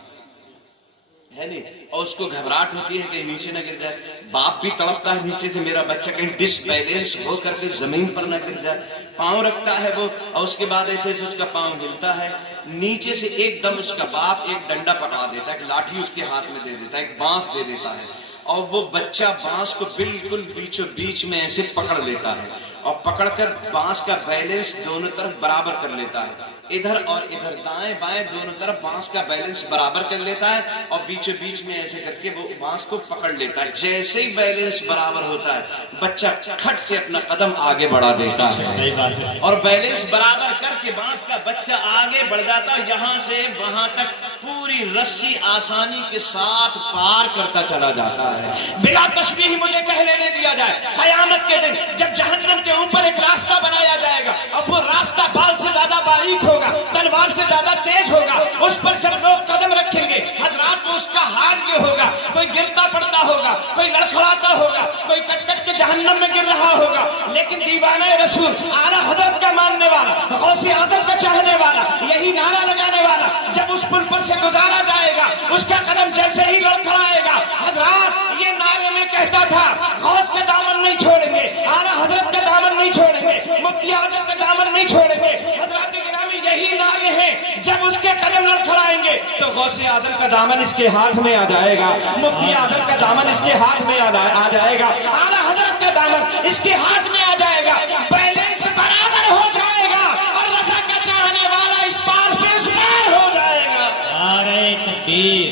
ہے نہیں؟ اور اس کو گھبراہٹ ہوتی ہے کہ نیچے نہ گر جائے۔ باپ بھی تڑپتا ہے نیچے سے میرا بچہ کہیں ڈس بیلنس ہو کر کے زمین پر نہ گر جائے۔ پاؤں رکھتا ہے وہ، اور اس کے بعد ایسے اس کا پاؤں ہلتا ہے، نیچے سے ایک دم اس کا باپ ایک ڈنڈا پکڑا دیتا ہے، ایک لاٹھی اس کے ہاتھ میں دے دیتا ہے، ایک بانس دے دیتا ہے، اور وہ بچہ بانس کو بالکل بیچوں بیچ میں ایسے پکڑ لیتا ہے، اور پکڑ کر بانس کا بیلنس دونوں طرف برابر کر لیتا ہے، ادھر اور ادھر دائیں بائیں دونوں طرف بانس کا بیلنس برابر کر لیتا ہے، اور بیچوں بیچ میں ایسے کر کے وہ بانس کو پکڑ لیتا ہے۔ جیسے ہی بیلنس برابر ہوتا ہے بچہ کھٹ سے اپنا قدم آگے بڑھا دیتا ہے، صحیح بات ہے۔ اور بیلنس برابر کر کے بانس کا بچہ آگے بڑھ جاتا ہے، یہاں سے وہاں تک پوری رسی آسانی کے ساتھ پار کرتا چلا جاتا ہے۔ بلا تشبیہ مجھے کہہ لینے دیا جائے، قیامت کے دن جب جہنم کے اوپر ایک راستہ بنایا جائے گا، اور وہ راستہ بال سے زیادہ باریک ہوگا، تلوار سے زیادہ تیز ہوگا، اس پر جب لوگ قدم رکھیں گے حضرات تو اس کا حال یہ ہوگا، کوئی گرتا پڑتا ہوگا، کوئی لڑکھڑاتا ہوگا، کوئی کٹ کٹ کے جہنم میں گر رہا ہوگا، لیکن دیوانہ رسول اعلیٰ حضرت کا ماننے والا، غوث اعظم کا چاہنے والا، یہی نعرہ لگانے والا جب اس پل پر سے گزارا جائے گا، اس کا قدم جیسے ہی لڑکھڑائے گا، حضرات یہ نعرے میں کہتا تھا غوث کا دامن نہیں چھوڑیں گے، اعلیٰ حضرت کا دامن نہیں چھوڑیں گے، مفتی اعظم کا دامن نہیں چھوڑیں گے۔ حضرات گرامی یہی نعرے ہیں، جب اس کے قدم لڑکھڑائیں گے تو غوث اعظم کا دامن اس کے ہاتھ میں آ جائے گا، مفتی اعظم کا دامن اس کے ہاتھ میں آ جائے گا، اعلیٰ حضرت کا دامن اس کے ہاتھ میں آ جائے گا، بیلنس برابر ہو جائے گا، اور رضا کا چاہنے والا اس پار سے اس پار ہو جائے گا۔ نعرہ تکبیر،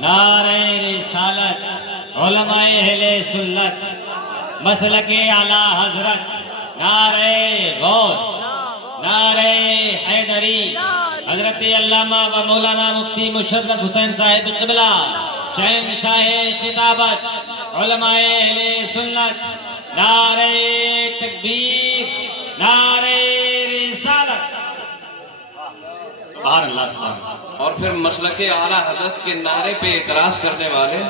نعرہ رسالت، علماء اہل سنت، مسلک اعلیٰ حضرت، نعرہ غوث، نعرہ حیدری، حضرت علامہ و مولانا مفتی مشرف حسین صاحب قبلہ، شہنشاہ خطابت، علماء اہل سنت، نعرہ تکبیر، نعرہ رسالت۔ سبحان اللہ سبحان اللہ۔ اور پھر مسلک اعلیٰ حضرت کے نعرے پہ اعتراض کرنے والے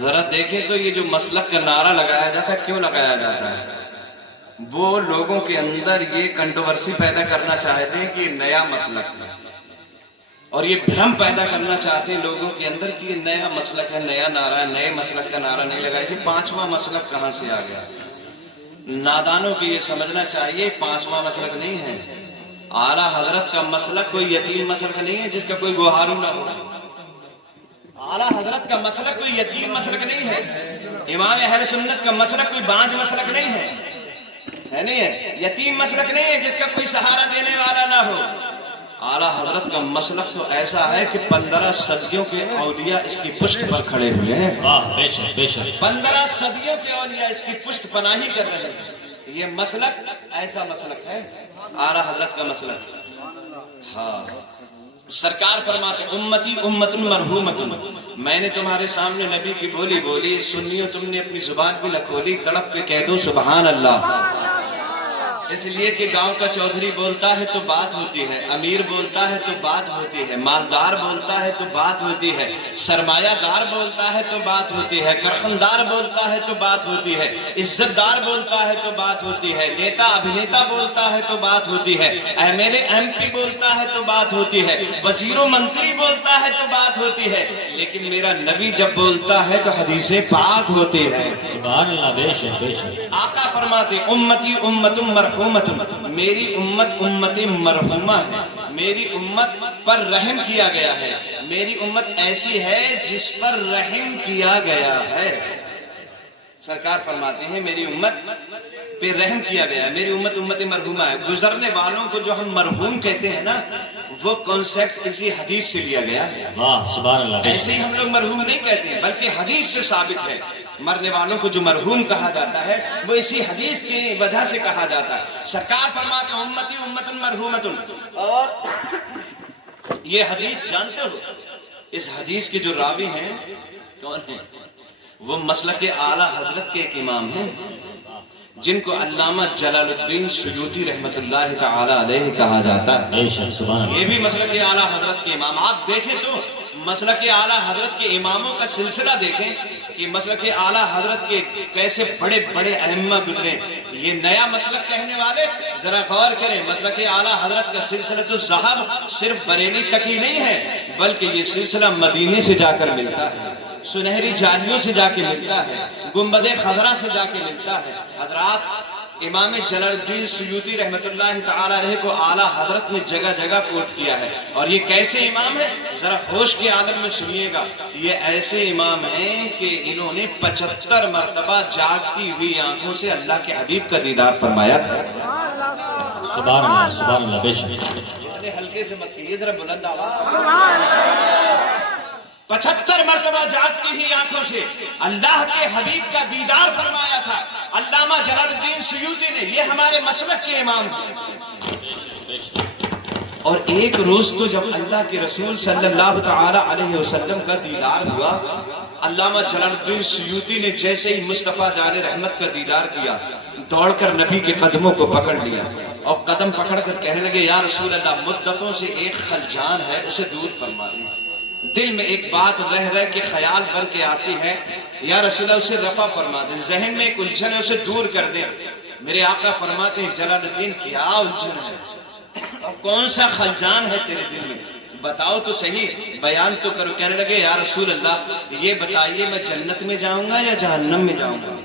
ذرا دیکھیں تو یہ جو مسلک کا نعرہ لگایا جاتا ہے کیوں لگایا جاتا ہے؟ وہ لوگوں کے اندر یہ کنٹروورسی پیدا کرنا چاہتے ہیں کہ یہ نیا مسلک ہے، اور یہ بھرم پیدا کرنا چاہتے ہیں لوگوں کے اندر کہ یہ نیا مسلک ہے، نیا نعرہ ہے، نئے مسلک کا نعرہ نہیں لگایا۔ کہ 5واں مسلک کہاں سے آ گیا؟ نادانوں کو یہ سمجھنا چاہیے 5واں مسلک نہیں ہے۔ اعلیٰ حضرت کا مسلک کوئی یتیم مسلک نہیں ہے جس کا کوئی گوہارو نہ ہو۔ اعلیٰ حضرت کا مسلک کوئی یتیم مسلک نہیں ہے۔ امام اہل سنت کا مسلک کوئی بانجھ مسلک نہیں ہے، ہے نہیں ہے، یتیم مسلک نہیں ہے جس کا کوئی سہارا دینے والا نہ ہو۔ اعلیٰ حضرت کا مسلک تو ایسا ہے کہ 15 صدیوں کے اولیاء اس کی پشت پر کھڑے ہوئے ہیں۔ واہ بے شک بے شک۔ 15 صدیوں کے اولیاء اس کی پشت پناہی کر رہے ہیں۔ یہ مسلک ایسا مسلک ہے اعلیٰ حضرت کا مسلک۔ ہاں سرکار فرماتے امتی امت مرحومت، میں نے تمہارے سامنے نبی کی بولی بولی، سنیو تم نے اپنی زبان بھی نہ کھولی، تڑپ کے کہہ دو سبحان اللہ۔ اس لیے کہ گاؤں کا چودھری بولتا ہے تو بات ہوتی ہے، امیر بولتا ہے تو بات ہوتی ہے، مالدار بولتا ہے تو بات ہوتی ہے، سرمایہ دار بولتا ہے تو بات ہوتی ہے، کارخاندار بولتا ہے تو بات ہوتی ہے، عزت دار بولتا ہے تو بات ہوتی ہے، نیتا ابھینیتا بولتا ہے تو بات ہوتی ہے، M L A M P بولتا ہے تو بات ہوتی ہے، وزیر و منتری بولتا ہے تو بات ہوتی ہے، لیکن میرا نبی جب بولتا ہے تو حدیث پاک ہوتی ہے۔ سبحان اللہ، بے شک بے شک۔ آقا فرماتے امتی امت مرحومت، میری امت امت مرحومہ ہے، میری امت پر رحم کیا گیا ہے، میری امت ایسی ہے جس پر رحم کیا گیا ہے۔ سرکار فرماتے ہیں میری امت پہ رحم کیا گیا ہے، میری امت امت مرحومہ ہے۔ گزرنے والوں کو جو ہم مرحوم کہتے ہیں نا، وہ کانسیپٹ اسی حدیث سے لیا گیا ہے۔ واہ سبحان اللہ، بے ایسے ہی ہم لوگ مرحوم نہیں کہتے ہیں، بلکہ حدیث سے ثابت ہے۔ مرنے والوں کو جو مرحوم کہا جاتا ہے وہ اسی حدیث کی وجہ سے کہا جاتا ہے۔ سرکار فرماتے ہیں امتی امت مرحومت، اور یہ حدیث جانتے ہو، اس حدیث کے جو راوی ہیں کون ہیں؟ وہ مسلک اعلیٰ حضرت کے ایک امام ہیں جن کو علامہ جلال الدین سیوطی رحمت اللہ تعالی علیہ کہا جاتا ہے۔ بے شک سبحان اللہ۔ یہ بھی مسلک اعلیٰ حضرت کے امام، آپ دیکھیں تو مسلک اعلیٰ حضرت کے اماموں کا سلسلہ دیکھیں کہ مسلک اعلیٰ حضرت کے کیسے بڑے بڑے ائمہ گزرے۔ یہ نیا مسلک کہنے والے ذرا غور کریں، مسلک اعلیٰ حضرت کا سلسلہ تو صاحب صرف بریلی تک ہی نہیں ہے، بلکہ یہ سلسلہ مدینے سے جا کر ملتا ہے، سنہری جالیوں سے جا کے ملتا ہے، گنبد خضرا سے جا کے ملتا ہے۔ حضرات امام جلال الدین سیوطی رحمت اللہ تعالی علیہ کو اعلیٰ حضرت نے جگہ جگہ کوٹ کیا ہے، اور یہ کیسے امام ہے ذرا ہوش کے عالم میں سنیے گا۔ یہ ایسے امام ہیں کہ انہوں نے 75 مرتبہ جاگتی ہوئی آنکھوں سے اللہ کے حبیب کا دیدار فرمایا تھا۔ سبحان اللہ سبحان اللہ، بے شک۔ اتنے ہلکے سے مت کہیے، ذرا بلند آواز سے۔ 75 مرتبہ جاگتی ہوئی آنکھوں سے اللہ کے حبیب کا دیدار فرمایا تھا علامہ جلال الدین سیوطی نے۔ یہ ہمارے مسلک کے امام ہیں۔ اور ایک روز تو جب اللہ کے رسول صلی اللہ تعالی علیہ وسلم کا دیدار ہوا، علامہ جلال الدین سیوطی نے جیسے ہی مصطفیٰ جان رحمت کا دیدار کیا، دوڑ کر نبی کے قدموں کو پکڑ لیا اور قدم پکڑ کر کہنے لگے یا رسول اللہ، مدتوں سے ایک خلجان ہے، اسے دور فرما دیں۔ دل میں ایک بات رہ رہ کے خیال بن کے آتی ہے، یا رسول اللہ اسے رفع فرما دیں، ذہن میں ایک الجھن ہے اسے دور کر دیں۔ میرے آقا فرماتے ہیں جلال الدین کیا الجھن ہے اور کون سا خلجان ہے تیرے دل میں، بتاؤ تو صحیح، بیان تو کرو۔ کہنے لگے یا رسول اللہ یہ بتائیے میں جنت میں جاؤں گا یا جہنم میں جاؤں گا؟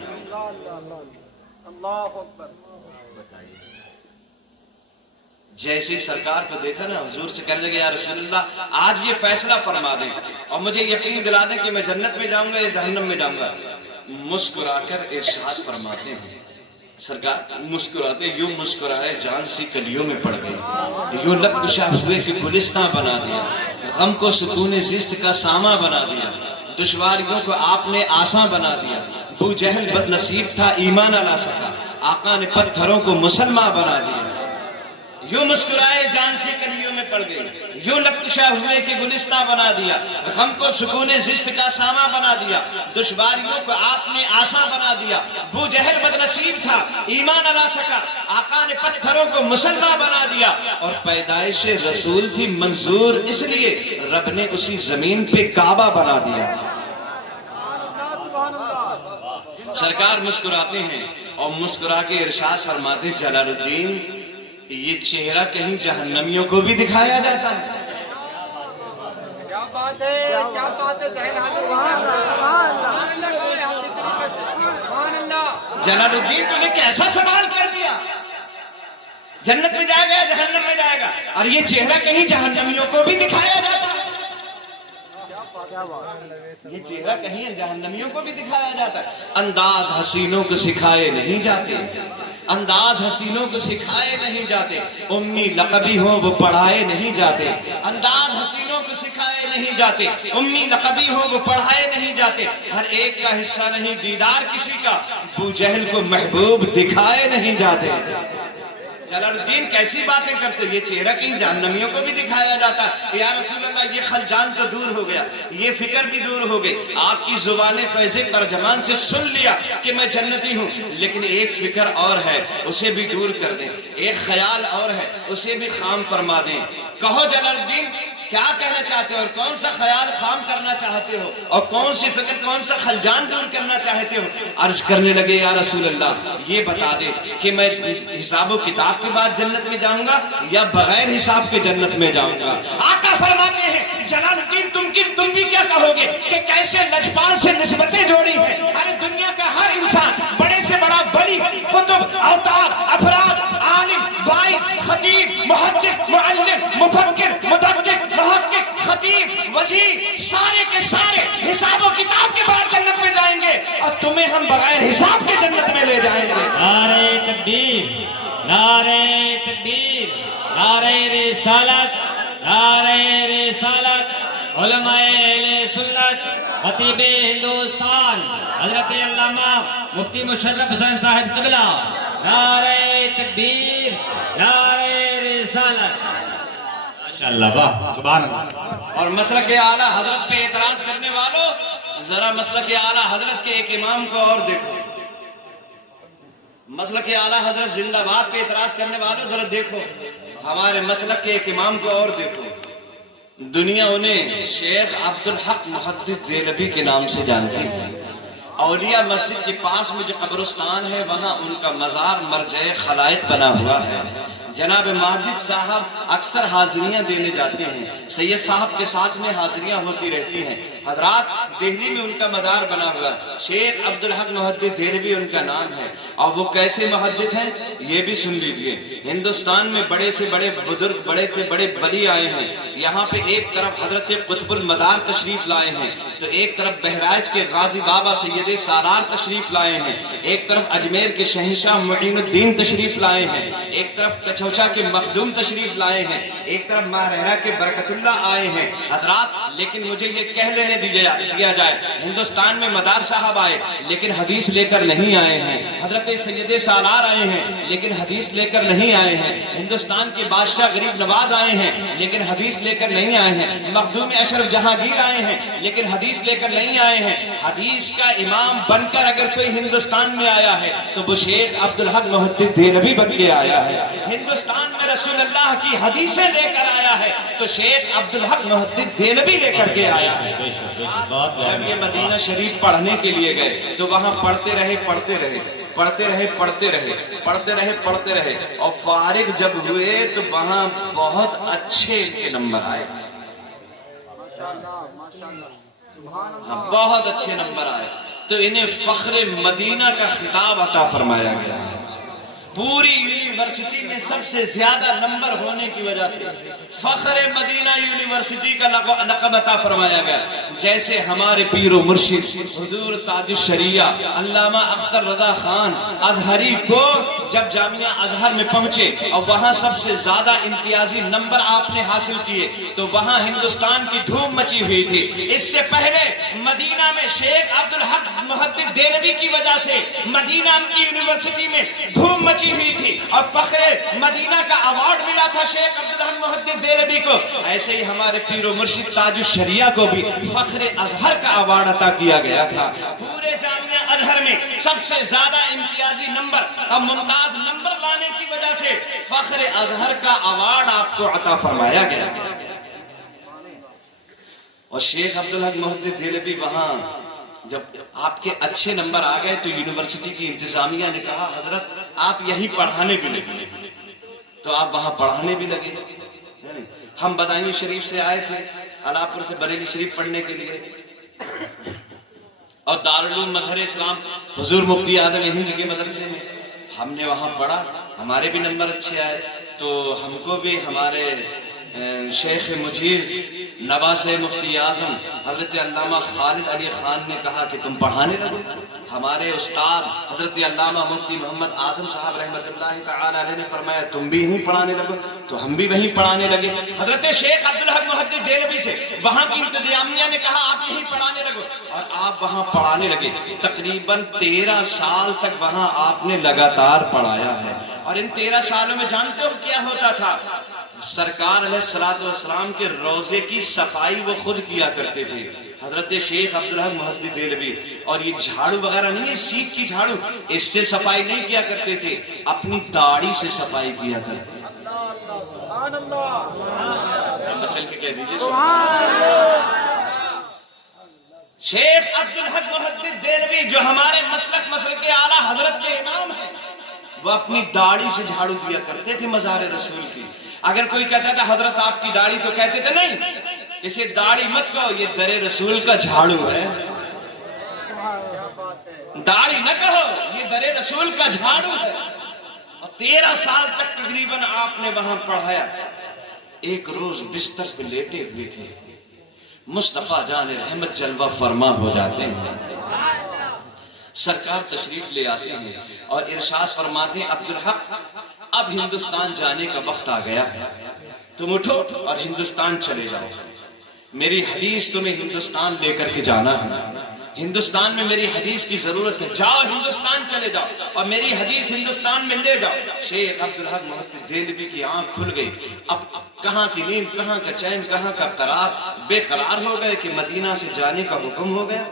اللہ اکبر۔ جیسے سرکار کو دیکھا نا، حضور سے کہنے لگے یا رسول اللہ آج یہ فیصلہ فرما دیں اور مجھے یقین دلا دیں کہ میں جنت میں جاؤں گا یا جہنم میں جاؤں گا۔ مسکرا کر ارشاد فرماتے ہیں، سرکار مسکراتے یوں مسکرائے جان سی کلیوں میں پڑ گئی، یوں لب کشا ہوئے کہ گلستان بنا دیا، غم کو سکون زیست کا ساما بنا دیا، دشواریوں کو آپ نے آسان بنا دیا، ابو جہل بد نصیب تھا ایمان نہ لا سکا، آقا نے پتھروں کو مسلمان بنا دیا۔ یوں مسکرائے جان سے کلیوں میں پڑ گئی، یوں لپکشا ہوئے کہ گلستان بنا دیا، غم کو سکون زشت کا ساما بنا دیا، دشواریوں کو آپ نے آسان بنا دیا، ابو جہل بد نصیب تھا ایمان نہ لا سکا، آقا نے پتھروں کو مسلمان بنا دیا، اور پیدائش رسول تھی منظور اس لیے رب نے اسی زمین پہ کعبہ بنا دیا۔ سرکار مسکراتے ہیں اور مسکرا کے ارشاد فرماتے جلال الدین یہ چہرہ کہیں جہنمیوں کو بھی دکھایا جاتا ہے؟ کیا بات ہے، کیا بات ہے، جلال الدین تو نے کیسا سوال کر دیا، جنت میں جائے گا یا جہنم میں جائے گا، اور یہ چہرہ کہیں جہنمیوں کو بھی دکھایا جاتا ہے؟ یہ چہرہ کہیں جہنمیوں کو بھی دکھایا جاتا ہے۔ انداز حسینوں کو سکھائے نہیں جاتے، انداز حسینوں کو سکھائے نہیں جاتے، امی لقبی ہو وہ پڑھائے نہیں جاتے، انداز حسینوں کو سکھائے نہیں جاتے، امی لقبی ہو وہ پڑھائے نہیں جاتے، ہر ایک کا حصہ نہیں دیدار کسی کا، ابو جہل کو محبوب دکھائے نہیں جاتے۔ جلال الدین کیسی باتیں کرتے، یہ چہرہ کہیں جہنمیوں کو بھی دکھایا جاتا ہے؟ یا رسول اللہ یہ خلجان تو دور ہو گیا، یہ فکر بھی دور ہو گئی، آپ کی زبان فیض ترجمان سے سن لیا کہ میں جنتی ہوں، لیکن ایک فکر اور ہے، اسے بھی دور کر دیں، ایک خیال اور ہے، اسے بھی خام فرما دیں۔ کہو جلال الدین کیا کہنا چاہتے ہو، اور کون سا خیال خام کرنا چاہتے ہو، اور کون سی فکر، کون سا خلجان دور کرنا چاہتے ہو؟ عرض کرنے لگے یا رسول اللہ یہ بتا دے کہ میں حساب و کتاب کے بعد جنت میں جاؤں گا یا بغیر حساب کے جنت میں جاؤں گا؟ آقا فرماتے ہیں جلال الدین تم بھی کیا کہو گے کہ کیسے لجپال سے نسبتیں جوڑی ہیں؟ ارے دنیا کا ہر انسان بڑے سے بڑا ولی، کتب، اوتاد، افراد، عالم، واعظ، خطیب، محدث، معلم، مفکر، مدقق، محقق، خطیب، وجیہ، سارے کے سارے حساب و کتاب کے بعد جنت میں جائیں گے، اور تمہیں ہم بغیر حساب کے جنت میں لے جائیں گے۔ نعرہ تکبیر، نعرہ تکبیر، نعرہ رسالت، نعرہ رسالت، علماء اہل سنت، خطیب ہندوستان حضرت علامہ مفتی مشرف حسین صاحب قبلہ، نعرہ تکبیر، نعرہ رسالت۔ ماشاءاللہ، واہ، سبحان اللہ۔ اور مسلک اعلیٰ حضرت پہ اعتراض کرنے والوں ذرا مسلک اعلیٰ حضرت کے ایک امام کو اور دیکھو، مسلک اعلیٰ حضرت زندہ باد پہ اعتراض کرنے والوں ذرا دیکھو ہمارے مسلک کے ایک امام کو اور دیکھو۔ دنیا انہیں شیخ عبدالحق محدث دہلوی کے نام سے جانتی ہے۔ اولیاء مسجد کے پاس میں جو قبرستان ہے وہاں ان کا مزار مرجع خلائق بنا ہوا ہے۔ جناب ماجد صاحب اکثر حاضریاں دینے جاتے ہیں، سید صاحب کے ساتھ میں حاضریاں ہوتی رہتی ہیں۔ حضرات دہلی میں ان کا مزار بنا ہوا، شیخ عبدالحق محدث دہلوی ان کا نام ہے، اور وہ کیسے محدث ہیں یہ بھی سن لیجئے۔ ہندوستان میں بڑے سے بڑے بزرگ، بڑے سے بڑے ولی آئے ہیں، یہاں پہ ایک طرف حضرت قطب المدار تشریف لائے ہیں، تو ایک طرف بہرائچ کے غازی بابا سید سالار تشریف لائے ہیں، ایک طرف اجمیر کے شہنشاہ معین الدین تشریف لائے ہیں، ایک طرف کچھوچا کے مخدوم تشریف لائے ہیں، ایک طرف مارہرہ کے برکت اللہ آئے ہیں۔ حضرات لیکن مجھے یہ کہہ لینے دیا جائے، ہندوستان میں مدار صاحب آئے لیکن حدیث لے کر نہیں آئے ہیں، حضرت سید سالار آئے ہیں لیکن حدیث لے کر نہیں آئے ہیں، ہندوستان کے بادشاہ غریب نواز آئے ہیں لیکن حدیث لے کر نہیں آئے ہیں، مخدوم اشرف جہانگیر آئے ہیں لیکن حدیث لے کر نہیں آئے ہیں۔ حدیث کا امام بن کر اگر کوئی ہندوستان میں آیا ہے تو وہ شیخ عبدالحق محدث دہلوی بن کے آیا ہے۔ ہندوستان میں رسول اللہ کی حدیثیں لے کر آیا ہے تو شیخ عبدالحق محدث دہلوی لے کر کے آیا ہے۔ جب یہ مدینہ شریف پڑھنے کے لیے گئے تو وہاں پڑھتے رہے اور فارغ جب ہوئے تو وہاں بہت اچھے ان کے نمبر آئے، بہت اچھے نمبر آئے، تو انہیں فخر مدینہ کا خطاب عطا فرمایا گیا۔ پوری یونیورسٹی میں سب سے زیادہ نمبر ہونے کی وجہ سے فخر مدینہ یونیورسٹی کا لقب عطا فرمایا گیا۔ جیسے ہمارے پیر و مرشد حضور تاج الشریعہ علامہ اختر رضا خان ازہری کو جب جامعہ ازہر میں پہنچے اور وہاں سب سے زیادہ امتیازی نمبر آپ نے حاصل کیے تو وہاں ہندوستان کی دھوم مچی ہوئی تھی۔ اس سے پہلے مدینہ میں شیخ عبدالحق محدث دہلوی کی وجہ سے مدینہ کی یونیورسٹی میں دھوم مچی ہوئی تھی اور فخر مدینہ کا ایوارڈ ملا تھا شیخ عبدالحق محدث دہلوی کو۔ ایسے ہی ہمارے پیر و مرشد تاج الشریعہ کو بھی فخر ازہر کا ایوارڈ عطا کیا گیا تھا۔ پورے جامعہ ازہر میں سب سے زیادہ امتیازی نمبر اور ممتاز نمبر لانے کی وجہ سے فخر ازہر کا ایوارڈ آپ کو عطا فرمایا گیا۔ اور شیخ عبدالحق محدث دہلوی وہاں جب آپ کے اچھے نمبر آ گئے تو یونیورسٹی کی انتظامیہ نے کہا حضرت آپ یہی پڑھانے بھی لگے، تو آپ وہاں پڑھانے بھی لگے۔ ہم بدائنی شریف سے آئے تھے علاپور سے بریلی شریف پڑھنے کے لیے، اور دارالعلوم مظہر اسلام حضور مفتی اعظم ہند کے مدرسے میں ہم نے وہاں پڑھا، ہمارے بھی نمبر اچھے آئے، تو ہم کو بھی ہمارے شیخ مجیز نواز مفتی اعظم حضرت علامہ خالد علی خان نے کہا کہ تم پڑھانے لگو۔ ہمارے استاد حضرت علامہ مفتی محمد اعظم صاحب رحمۃ اللہ تعالی علیہ نے فرمایا تم بھی یہیں پڑھانے لگو، تو ہم بھی وہیں پڑھانے لگے۔ حضرت شیخ عبدالحق محدث دہلوی سے وہاں کی انتظامیہ نے کہا آپ یہیں پڑھانے لگو، اور آپ وہاں پڑھانے لگے۔ تقریباً 13 سال تک وہاں آپ نے لگاتار پڑھایا ہے۔ اور ان 13 سالوں میں جانتے ہو کیا ہوتا تھا؟ سرکار علیہ الصلوۃ والسلام کے روزے کی صفائی وہ خود کیا کرتے تھے، حضرت شیخ عبدالحق محدث دہلوی. اور یہ جھاڑو وغیرہ نہیں ہے، سیخ کی جھاڑو، اس سے صفائی نہیں کیا کرتے تھے، اپنی داڑھی سے صفائی کیا کرتے تھے. سبحان اللہ، چل کے کہہ دیجیے سبحان اللہ. شیخ عبدالحق محدث دہلوی جو ہمارے مسلک اعلیٰ حضرت کے امام ہیں، وہ اپنی داڑھی سے جھاڑو دیا کرتے تھے مزار رسول کی. اگر کوئی کہتا تھا حضرت آپ کی داڑھی، تو کہتے تھے نہیں، اسے داڑھی مت کہو، یہ در رسول کا جھاڑو ہے. داڑھی نہ کہو، یہ در رسول کا جھاڑو ہے. اور 13 سال تک تقریباً آپ نے وہاں پڑھایا. ایک روز بستر پہ لیٹے ہوئے تھے، مصطفیٰ جان رحمت جلوہ فرما ہو جاتے ہیں. سرکار تشریف لے آتے ہیں اور ارشاد فرماتے ہیں عبدالحق اب ہندوستان جانے کا وقت آ گیا ہے، تم اٹھو اور ہندوستان چلے جاؤ. میری حدیث تمہیں ہندوستان لے کر کے جانا ہے، ہندوستان میں میری حدیث کی ضرورت ہے، جاؤ ہندوستان چلے جاؤ اور میری حدیث ہندوستان میں لے جاؤ. شیخ عبدالحق محدث دہلوی کی آنکھ کھل گئی. اب کہاں کی نیند، کہاں کا چین، کہاں کا قرار، بے قرار ہو گئے کہ مدینہ سے جانے کا حکم ہو گیا.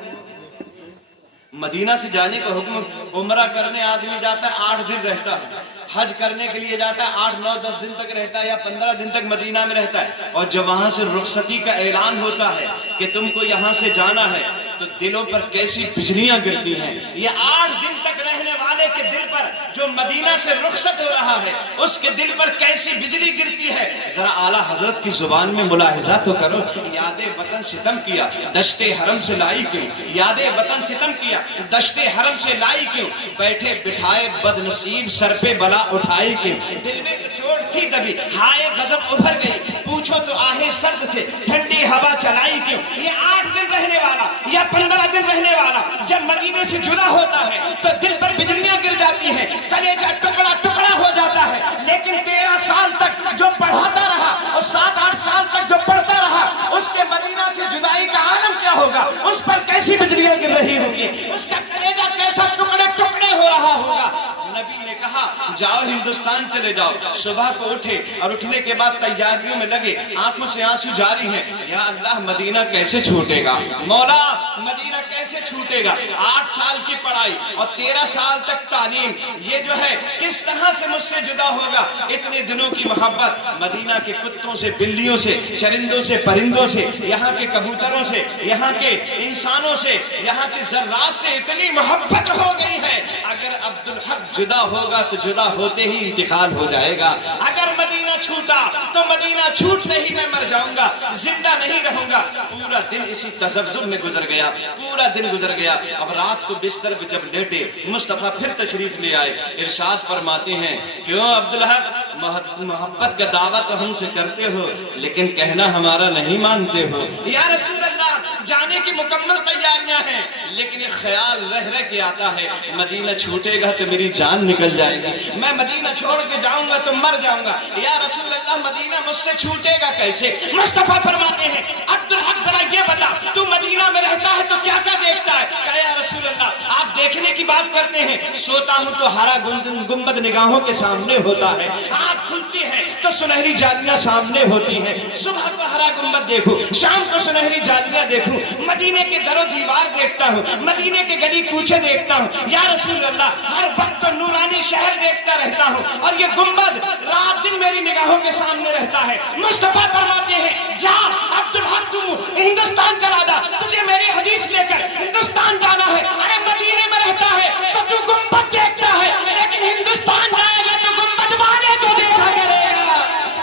مدینہ سے جانے کا حکم. عمرہ کرنے آدمی جاتا ہے 8 دن رہتا ہے، حج کرنے کے لیے جاتا ہے 8 9 10 دن تک رہتا ہے یا 15 دن تک مدینہ میں رہتا ہے. اور جب وہاں سے رخصتی کا اعلان ہوتا ہے کہ تم کو یہاں سے جانا ہے، تو دلوں پر کیسی بجلیاں گرتی ہیں. یہ 8 دن تک رہنے والے کے دل پر، جو مدینہ سے رخصت ہو رہا ہے، اس کے دل پر کیسی بجلی گرتی ہے. ذرا اعلیٰ حضرت کی زبان میں ملاحظہ تو کرو. یاد وطن ستم کیا، دشت حرم سے لائی کیوں؟ یاد وطن ستم کیا، دشت حرم سے لائی کیوں؟ بیٹھے بٹھائے بد نصیب سر پہ بلا اٹھائی کیوں؟ دل میں چوٹ تھی دبی، ہائے غضب ابھر گئی، پوچھو تو آہے سرد سے ٹھنڈی ہوا چلائی کیوں؟ یہ 8 دن رہنے والا یا 15 دن رہنے والا جب مدینے سے جدا ہوتا ہے تو دل پر بجلیاں گر جاتی ہیں، کلیجہ ٹکڑا ٹکڑا ہو جاتا ہے. لیکن 13 سال تک جو پڑھاتا رہا اور 7 8 سال تک جو پڑھتا رہا، اس کے مدینہ سے جدائی کا عالم کیا ہوگا؟ اس پر کیسی بجلیاں گر رہی ہوگی، اس کا کلیجہ کیسا ٹکڑے ٹکڑے ہو رہا ہوگا. نبی نے کہا جاؤ ہندوستان چلے جاؤ. صبح کو اٹھے اور اٹھنے کے بعد تیاریوں میں لگے، آنکھوں سے آنسو جاری ہیں. یا اللہ مدینہ کیسے چھوٹے گا، مولا مدینہ کیسے چھوٹے گا. 8 سال کی پڑھائی اور 13 سال تک تعلیم، یہ جو ہے کس طرح سے مجھ سے جدا ہوگا. اتنے دنوں کی محبت، مدینہ کے کتوں سے، بلیوں سے، چرندوں سے، پرندوں سے، یہاں کے کبوتروں سے، یہاں کے انسانوں سے، یہاں کے ذرات سے اتنی محبت ہو گئی ہے. اگر عبدالحق جدا ہوگا تو جدا ہوتے ہی انتقال ہو جائے گا. اگر مدینہ چھوٹا تو مدینہ چھوٹتے ہی میں مر جاؤں گا، زندہ نہیں رہوں گا. پورا دن اسی تذبذب میں گزر گیا، پورا دن گزر گیا. اب رات کو بستر پہ جب لیٹے، مصطفیٰ پھر تشریف لے آئے. ارشاد فرماتے ہیں کیوں عبدالحق محبت کا دعویٰ تو ہم سے کرتے ہو لیکن کہنا ہمارا نہیں مانتے ہو. یا رسول اللہ جانے کی مکمل تیاریاں ہیں لیکن یہ خیال رہ کے آتا ہے مدینہ چھوٹے گا تو میری جان نکل جائے گی، میں مدینہ چھوڑ کے جاؤں گا تو مر جاؤں گا. یا رسول اللہ مدینہ مجھ سے چھوٹے گا کیسے؟ مصطفیٰ فرماتے ہیں عبدالحق ذرا یہ بتا تو مدینہ میں رہتا ہے تو کیا کیا دیکھتا ہے؟ کہا یا رسول اللہ آپ دیکھنے کی بات کرتے ہیں، سوتا ہوں تو ہرا گنبد نگاہوں کے سامنے ہوتا ہے، آنکھ کھلتی ہے تو سنہری جالیاں سامنے ہوتی ہیں. صبح کو ہرا گنبد دیکھوں، شام کو سنہری جالیاں دیکھوں، مدینے کے در و دیوار دیکھتا ہوں، مدینے کے گلی کوچے دیکھتا ہوں. یا رسول اللہ ہر وقت تو نورانی شہر دیکھتا رہتا ہوں اور یہ گنبد رات دن میری نگاہوں کے سامنے رہتا ہے. مصطفیٰ فرماتے ہیں جا عبدالحق تو ہندوستان چلا جا، تجھے میری حدیث لے کر ہندوستان جانا ہے. ارے مدینے میں رہتا ہے تو تو گنبد دیکھتا ہے لیکن ہندوستان جائے گا تو گنبد والے کو دیکھا کرے گا.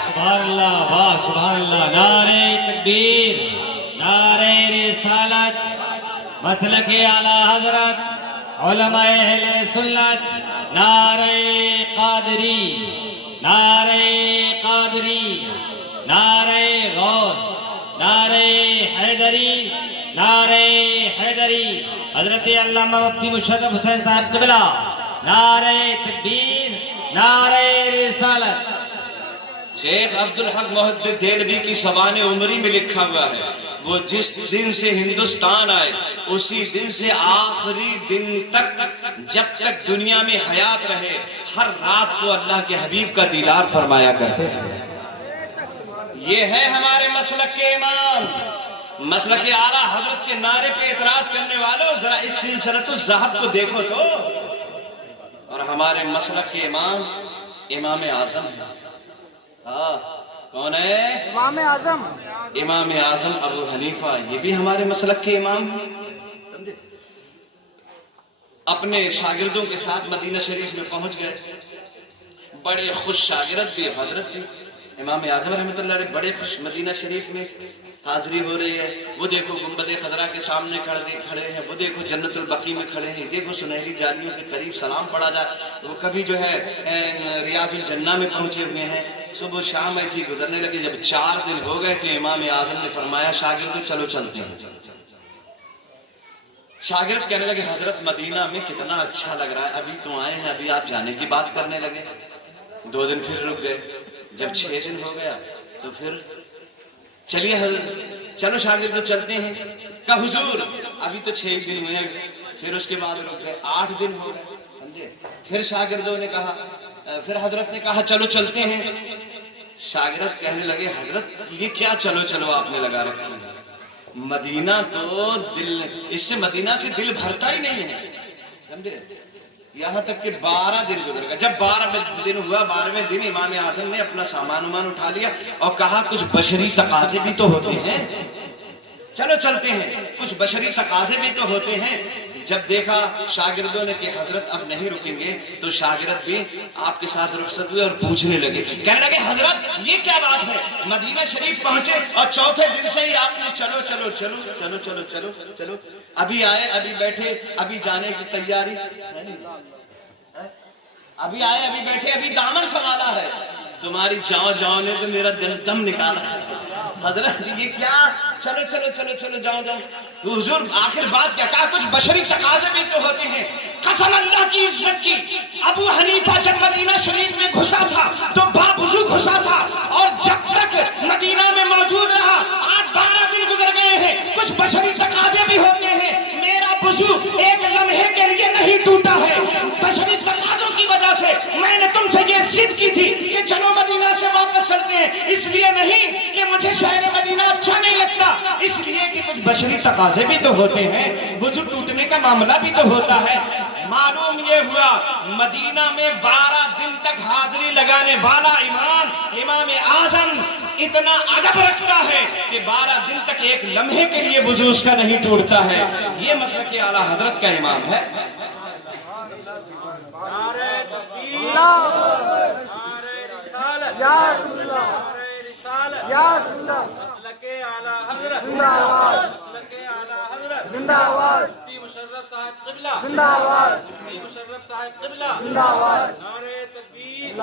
سبحان اللہ، واہ سبحان اللہ. نعرہ تکبیر، نعرہ رسالت، مسلک اعلیٰ حضرت علماء اہل سنت. نعرہ قادری، نعرہ قادری، نعرہ غوث، نعرہ حیدری، نعرہ حیدری. حضرت علامہ مفتی مشرف حسین صاحب قبلہ. نعرہ تکبیر، نعرہ رسالت. شیخ عبدالحق محدث دہلوی کی سوانح عمری میں لکھا ہوا ہے وہ جس دن سے ہندوستان آئے اسی دن سے آخری دن تک جب تک دنیا میں حیات رہے ہر رات کو اللہ کے حبیب کا دیدار فرمایا کرتے تھے۔ یہ ہے ہمارے مسلک کے امام۔ مسلک اعلیٰ حضرت کے نعرے پہ اعتراض کرنے والوں ذرا اس سلسلۃ الذہب کو دیکھو تو، اور ہمارے مسلک کے امام امام اعظم ہے۔ ہاں کون ہے؟ امام اعظم۔ امام اعظم ابو حنیفہ، یہ بھی ہمارے مسلک کے امام ہیں۔ اپنے شاگردوں کے ساتھ مدینہ شریف میں پہنچ گئے، بڑے خوش شاگرد بھی حضرت بھی۔ امام اعظم رحمۃ اللہ علیہ بڑے خوش، مدینہ شریف میں حاضری ہو رہی ہے، وہ دیکھو گنبد خضرا کے سامنے کھڑے ہیں، وہ دیکھو جنت البقیع میں کھڑے ہیں، دیکھو سنہری جالیوں کے قریب سلام پڑھا جائے، وہ کبھی جو ہے ریاض الجنہ میں پہنچے ہوئے ہیں، صبح شام ایسی گزرنے لگے۔ جب 4 دن ہو گئے تو امام اعظم نے فرمایا شاگردوں چلو چلتے ہیں۔ شاگرد کہنے لگے حضرت مدینہ میں کتنا اچھا لگ رہا ہے، ابھی تو آئے ہیں، ابھی آپ جانے کی بات کرنے لگے۔ 2 دن پھر رک گئے، جب 6 دن ہو گیا تو پھر چلیے چلو شاگردوں چلتے ہیں۔ کہا حضور ابھی تو 6 دن ہوئے ہیں، پھر اس کے بعد رک گئے، 8 دن ہو گئے، سمجھے؟ پھر شاگردوں نے کہا، پھر حضرت نے کہا چلو چلتے ہیں۔ شاگرد کہنے لگے حضرت یہ کیا چلو چلو آپ نے لگا رکھی ہے، مدینہ تو دل، اس سے مدینہ سے دل بھرتا ہی نہیں ہے، سمجھے؟ یہاں تک کہ 12 دن گزر گئے۔ جب 12 دن ہوا، 12ویں دن امام اعظم نے اپنا سامان اٹھا لیا اور کہا کچھ بشری تقاضے بھی تو ہوتے ہیں، چلو چلتے ہیں، کچھ بشری تقاضے بھی تو ہوتے ہیں۔ جب دیکھا شاگردوں نے کہ حضرت اب نہیں رکیں گے تو شاگرد بھی آپ کے ساتھ رخصت ہوئے اور پوچھنے لگے، کہنے لگے حضرت یہ کیا بات ہے، مدینہ شریف پہنچے اور 4تھے دن سے ہی آپ نے چلو چلو چلو چلو چلو چلو چلو، ابھی آئے ابھی بیٹھے ابھی جانے کی تیاری، ابھی آئے ابھی بیٹھے ابھی دامن سنبھالا ہے، تمہاری جاؤ جاؤ نے تو میرا دم نکالا ہے۔ حضرت یہ کیا، چلو چلو چلو چلو جاؤ جاؤ۔ حضور آخر بات کیا کہا، کچھ بشری تقاضے بھی تو ہوتے ہیں۔ قسم اللہ کی عزت کی، ابو حنیفہ جب مدینہ شریف میں گھسا تھا تو باوضو گھسا تھا، اور جب تک مدینہ میں موجود رہا 8-12 دن گزر گئے ہیں، کچھ بشری تقاضے بھی ہوتے ہیں۔ میرا وضو ایک لمحے کے لیے نہیں ٹوٹا ہے، بشری تقاضوں کی وجہ سے میں نے تم سے یہ ضد کی تھی کہ چلو مدینہ سے واپس چلتے ہیں، اس لیے نہیں کہ مجھے شہر مدینہ اچھا نہیں لگتا، اس لیے کہ کچھ بشری تقاضے بھی تو ہوتے ہیں، وضو ٹوٹنے کا معاملہ بھی تو ہوتا ہے۔ معلوم یہ ہوا مدینہ میں 12 دن تک حاضری لگانے والا امام اعظم اتنا ادب رکھتا ہے کہ 12 دن تک ایک لمحے کے لیے وضو اس کا نہیں ٹوٹتا ہے۔ یہ مسلک اعلیٰ حضرت کا امام ہے۔ نعرہ تکبیر، نعرہ رسالت، یا رسول اللہ، نعرہ رسالت، یا رسول اللہ، مسلک اعلیٰ حضرت زندہ باد، مسلک اعلیٰ حضرت زندہ باد، مفتی مشرف صاحب قبلہ زندہ باد، مفتی مشرف صاحب قبلہ زندہ باد، نعرہ تکبیر۔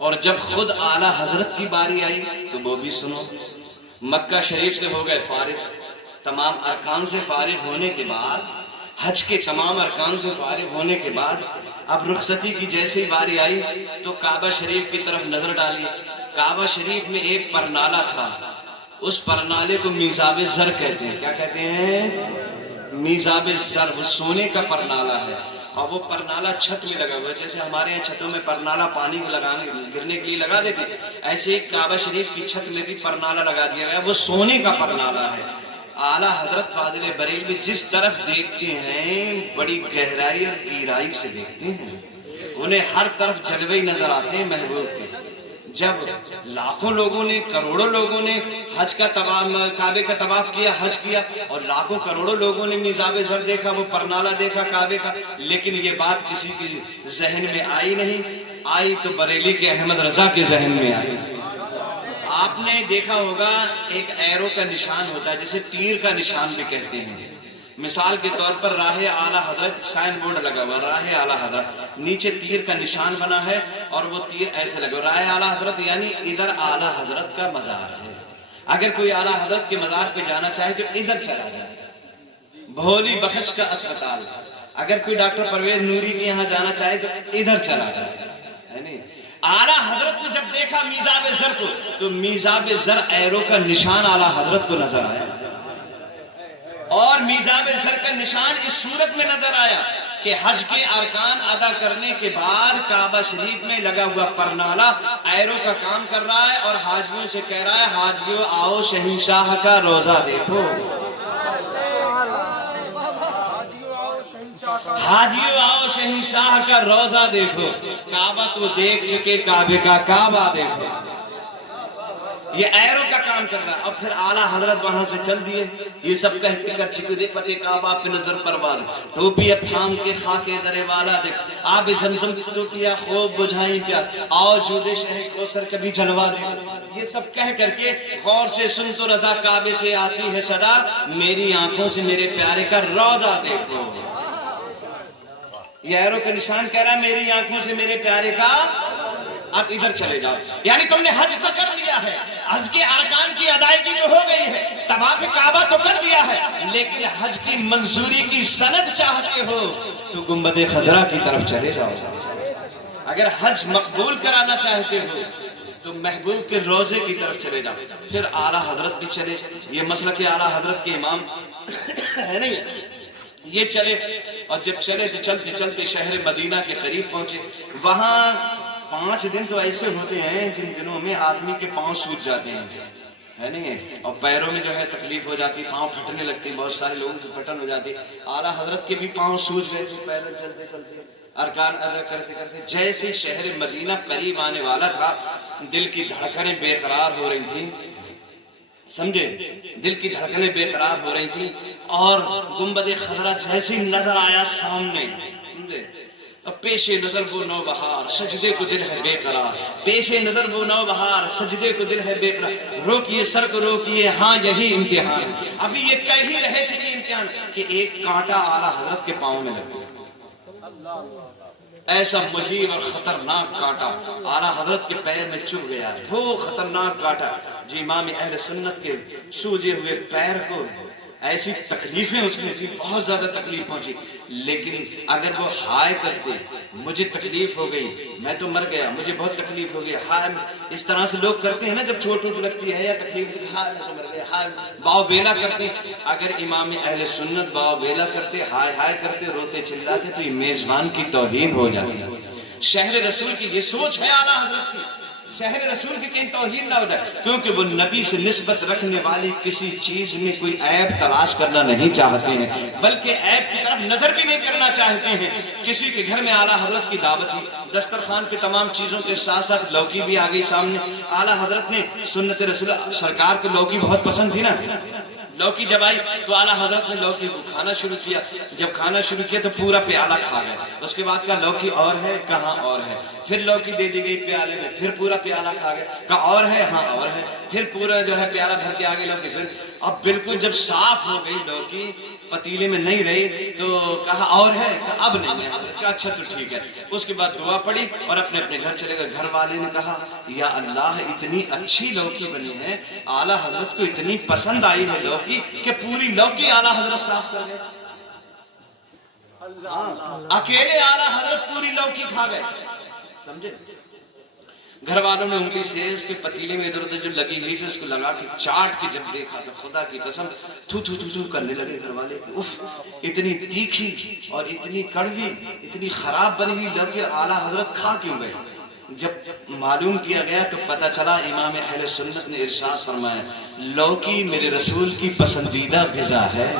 اور جب خود اعلیٰ حضرت کی باری آئی تو وہ بھی سنو۔ مکہ شریف سے ہو گئے فارغ، تمام ارکان سے فارغ ہونے کے بعد، حج کے تمام ارکان سے فارغ ہونے کے بعد اب رخصتی کی جیسے ہی باری آئی تو کعبہ شریف کی طرف نظر ڈالی۔ کعبہ شریف میں ایک پرنالہ تھا، اس پرنالے کو میزاب زر کہتے ہیں۔ کیا کہتے ہیں؟ میزاب زر، وہ سونے کا پرنالہ ہے، اور وہ پرنالہ چھت میں لگا ہوا ہے، جیسے ہمارے یہاں چھتوں میں پرنالہ پانی کو گرنے کے لیے لگا دیتے، ایسے ہی کعبہ شریف کی چھت میں بھی پرنالہ لگا دیا گیا، وہ سونے کا پرنالہ ہے۔ اعلیٰ حضرت فاضل بریلوی جس طرف دیکھتے ہیں بڑی گہرائی اور گہرائی سے دیکھتے ہیں، انہیں ہر طرف جلوے نظر آتے ہیں محبوب کے۔ جب لاکھوں لوگوں نے، کروڑوں لوگوں نے حج کا طواف، کعبے کا طواف کیا، حج کیا، اور لاکھوں کروڑوں لوگوں نے میزاب زر دیکھا، وہ پرنالہ دیکھا کعبے کا، لیکن یہ بات کسی کے ذہن میں آئی نہیں، آئی تو بریلی کے احمد رضا کے ذہن میں آئی۔ آپ نے دیکھا ہوگا ایک ایرو کا نشان ہوتا ہے، جسے تیر کا نشان بھی کہتے ہیں۔ مثال کے طور پر راہ اعلیٰ حضرت سائن بورڈ لگا ہوا، راہ اعلیٰ حضرت، نیچے تیر کا نشان بنا ہے اور وہ تیر ایسے لگا، راہ اعلیٰ حضرت یعنی ادھر اعلیٰ حضرت کا مزار ہے۔ اگر کوئی اعلیٰ حضرت کے مزار پہ جانا چاہے تو ادھر چلا جائے، بھولی بخش کا اسپتال۔ اگر کوئی ڈاکٹر پرویز نوری کے یہاں جانا چاہے تو ادھر چلا جائے۔ اعلیٰ حضرت نے جب دیکھا میزاب زر کو تو میزاب زر ایرو کا نشان اعلیٰ حضرت کو نظر آیا، اور میزاب زر کا نشان اس صورت میں نظر آیا کہ حج کے ارکان ادا کرنے کے بعد کعبہ شریف میں لگا ہوا پرنالہ ایرو کا کام کر رہا ہے اور حاجیوں سے کہہ رہا ہے حاجیوں آؤ شہنشاہ کا روزہ دیکھو، حاجیوں آؤ شہنشاہ کا روزہ دیکھو۔ کعبہ تو دیکھ چکے، کعبے کا کعبہ دیکھو، یہ ایرو کا کام کر رہا ہے۔ اور پھر اعلیٰ حضرت وہاں سے چل دیے، یہ سب کہتے کر چکے دیکھ فتح کعبہ پہ نظر پروار، ٹوپی اب تھام کے خاکے درے والا دیکھ، آب زمزم کی تو کیا خوب بجھائیں پیار، آؤ جود شہر کوثر کبھی جلوا دے۔ یہ سب کہہ کر کے غور سے سن تو رضا کعبے سے آتی ہے صدا، میری آنکھوں سے میرے پیارے کا روزہ دیکھو۔ یہ ایرو کا نشان کہہ رہا ہے میری آنکھوں سے میرے پیارے کا، اب ادھر چلے جاؤ، یعنی تم نے حج تو کر لیا ہے، حج کے ارکان کی ادائیگی تو ہو گئی ہے، طواف کعبہ تو کر دیا ہے، لیکن حج کی منظوری کی سند چاہتے ہو تو گنبد خضرا کی طرف چلے جاؤ۔ اگر حج مقبول کرانا چاہتے ہو تو محبوب کے روزے کی طرف چلے جاؤ۔ پھر اعلیٰ حضرت بھی چلے، یہ مسلک اعلیٰ حضرت کے امام ہے نہیں، یہ چلے، اور جب چلے تو چلتے چلتے شہر مدینہ کے قریب پہنچے۔ وہاں 5 دن تو ایسے ہوتے ہیں جن دنوں میں آدمی کے پاؤں سوج جاتے ہیں، ہے نہیں، اور پیروں میں جو ہے تکلیف ہو جاتی، پاؤں پھٹنے لگتی، بہت سارے لوگوں کی پھٹن ہو جاتی۔ اعلیٰ حضرت کے بھی پاؤں سوج رہے تھے، پیدل چلتے چلتے ارکان ادا کرتے کرتے۔ جیسے شہر مدینہ قریب آنے والا تھا، دل کی دھڑکنیں بے قرار ہو رہی تھیں، سمجھے، دل کی دھڑکنیں بے قرار ہو رہی تھیں، اور گنبد خضرا جیسے نظر آیا سامنے، سمجھے، پیش نظر وہ نو بہار، سجدے کو دل ہے بے قرار، پیش نظر وہ نو بہار، سجدے کو دل ہے بے قرار، روکیے سر کو روکیے، ہاں یہی امتحان۔ ابھی یہ کہہ ہی رہے تھے کہ امتحان، کہ ایک کانٹا اعلیٰ حضرت کے پاؤں میں لگ گیا، ایسا مہیب اور خطرناک کانٹا اعلیٰ حضرت کے پیر میں چبھ گیا، وہ خطرناک کانٹا جو امام اہل سنت کے سوجے ہوئے پیر کو ایسی تکلیفیں اس نے دی، بہت زیادہ تکلیف پہنچی، لیکن اگر وہ ہائے کرتے مجھے تکلیف ہو گئی، میں تو مر گیا، مجھے بہت تکلیف ہو گئی، ہائے، اس طرح سے لوگ کرتے ہیں نا جب چوٹ ووٹ لگتی ہے یا تکلیف، ہائے میں تو مر گیا، ہائے، باؤ بیلا کرتے۔ اگر امام اہل سنت باؤ بیلا کرتے، ہائے ہائے کرتے، روتے چلاتے، تو یہ میزبان کی توہین ہو جاتی ہے۔ شہر رسول کی یہ سوچ ہے اعلیٰ حضرت کی، شہر رسول کی کہیں توہین نہ ہو جائے، کیونکہ وہ نبی سے نسبت رکھنے والی کسی چیز میں کوئی عیب تلاش کرنا نہیں چاہتے ہیں، بلکہ عیب کی طرف نظر بھی نہیں کرنا چاہتے ہیں۔ کسی کے گھر میں اعلیٰ حضرت کی دعوت ہوئی، دسترخوان پہ تمام چیزوں کے ساتھ ساتھ لوکی بھی آ گئی سامنے، اعلیٰ حضرت نے سنت رسول سرکار کو لوکی بہت پسند تھی نا، لوکی جب آئی تو اعلیٰ حضرت نے لوکی کو کھانا شروع کیا، جب کھانا شروع کیا تو پورا پیالہ کھا گیا، اس کے بعد کہا لوکی اور ہے، کہاں اور ہے، پھر لوکی دے دی گئی پیالے میں، پھر پورا پیالہ کھا گیا، کہا اور ہے، ہاں اور ہے، پھر پورا جو ہے پیالہ بھر کے آگے لوکی، پھر اب بالکل جب صاف ہو گئی لوکی، پتیلے میں نہیں رہی تو کہا اور ہے، کہا اب نہیں ہے، کہا اچھا تو ٹھیک ہے۔ اس کے بعد دعا پڑی اور اپنے اپنے گھر چلے گئے۔ گھر والے نے کہا یا اللہ اتنی اچھی لوکی بنی ہے، اعلیٰ حضرت کو اتنی پسند آئی ہے لوکی کہ پوری لوکی اعلیٰ حضرت صاف کر گئے، اکیلے اعلیٰ حضرت پوری لوکی کھا گئے، سمجھے۔ گھر والوں نے انگلی سے اس کے پتیلے میں ادھر ادھر جو لگی ہوئی تھی اس کو لگا کے چاٹ کے جب دیکھا تو خدا کی قسم تھو تھو تھو تھو کرنے لگے گھر والے، اف، اتنی تیکھی اور اتنی کڑوی، اتنی خراب بنی ہوئی لوکی اعلیٰ حضرت کھا کیوں گئے۔ جب معلوم کیا گیا تو پتہ چلا امام اہل سنت نے ارشاد فرمایا لوکی میرے رسول کی پسندیدہ غذا ہے،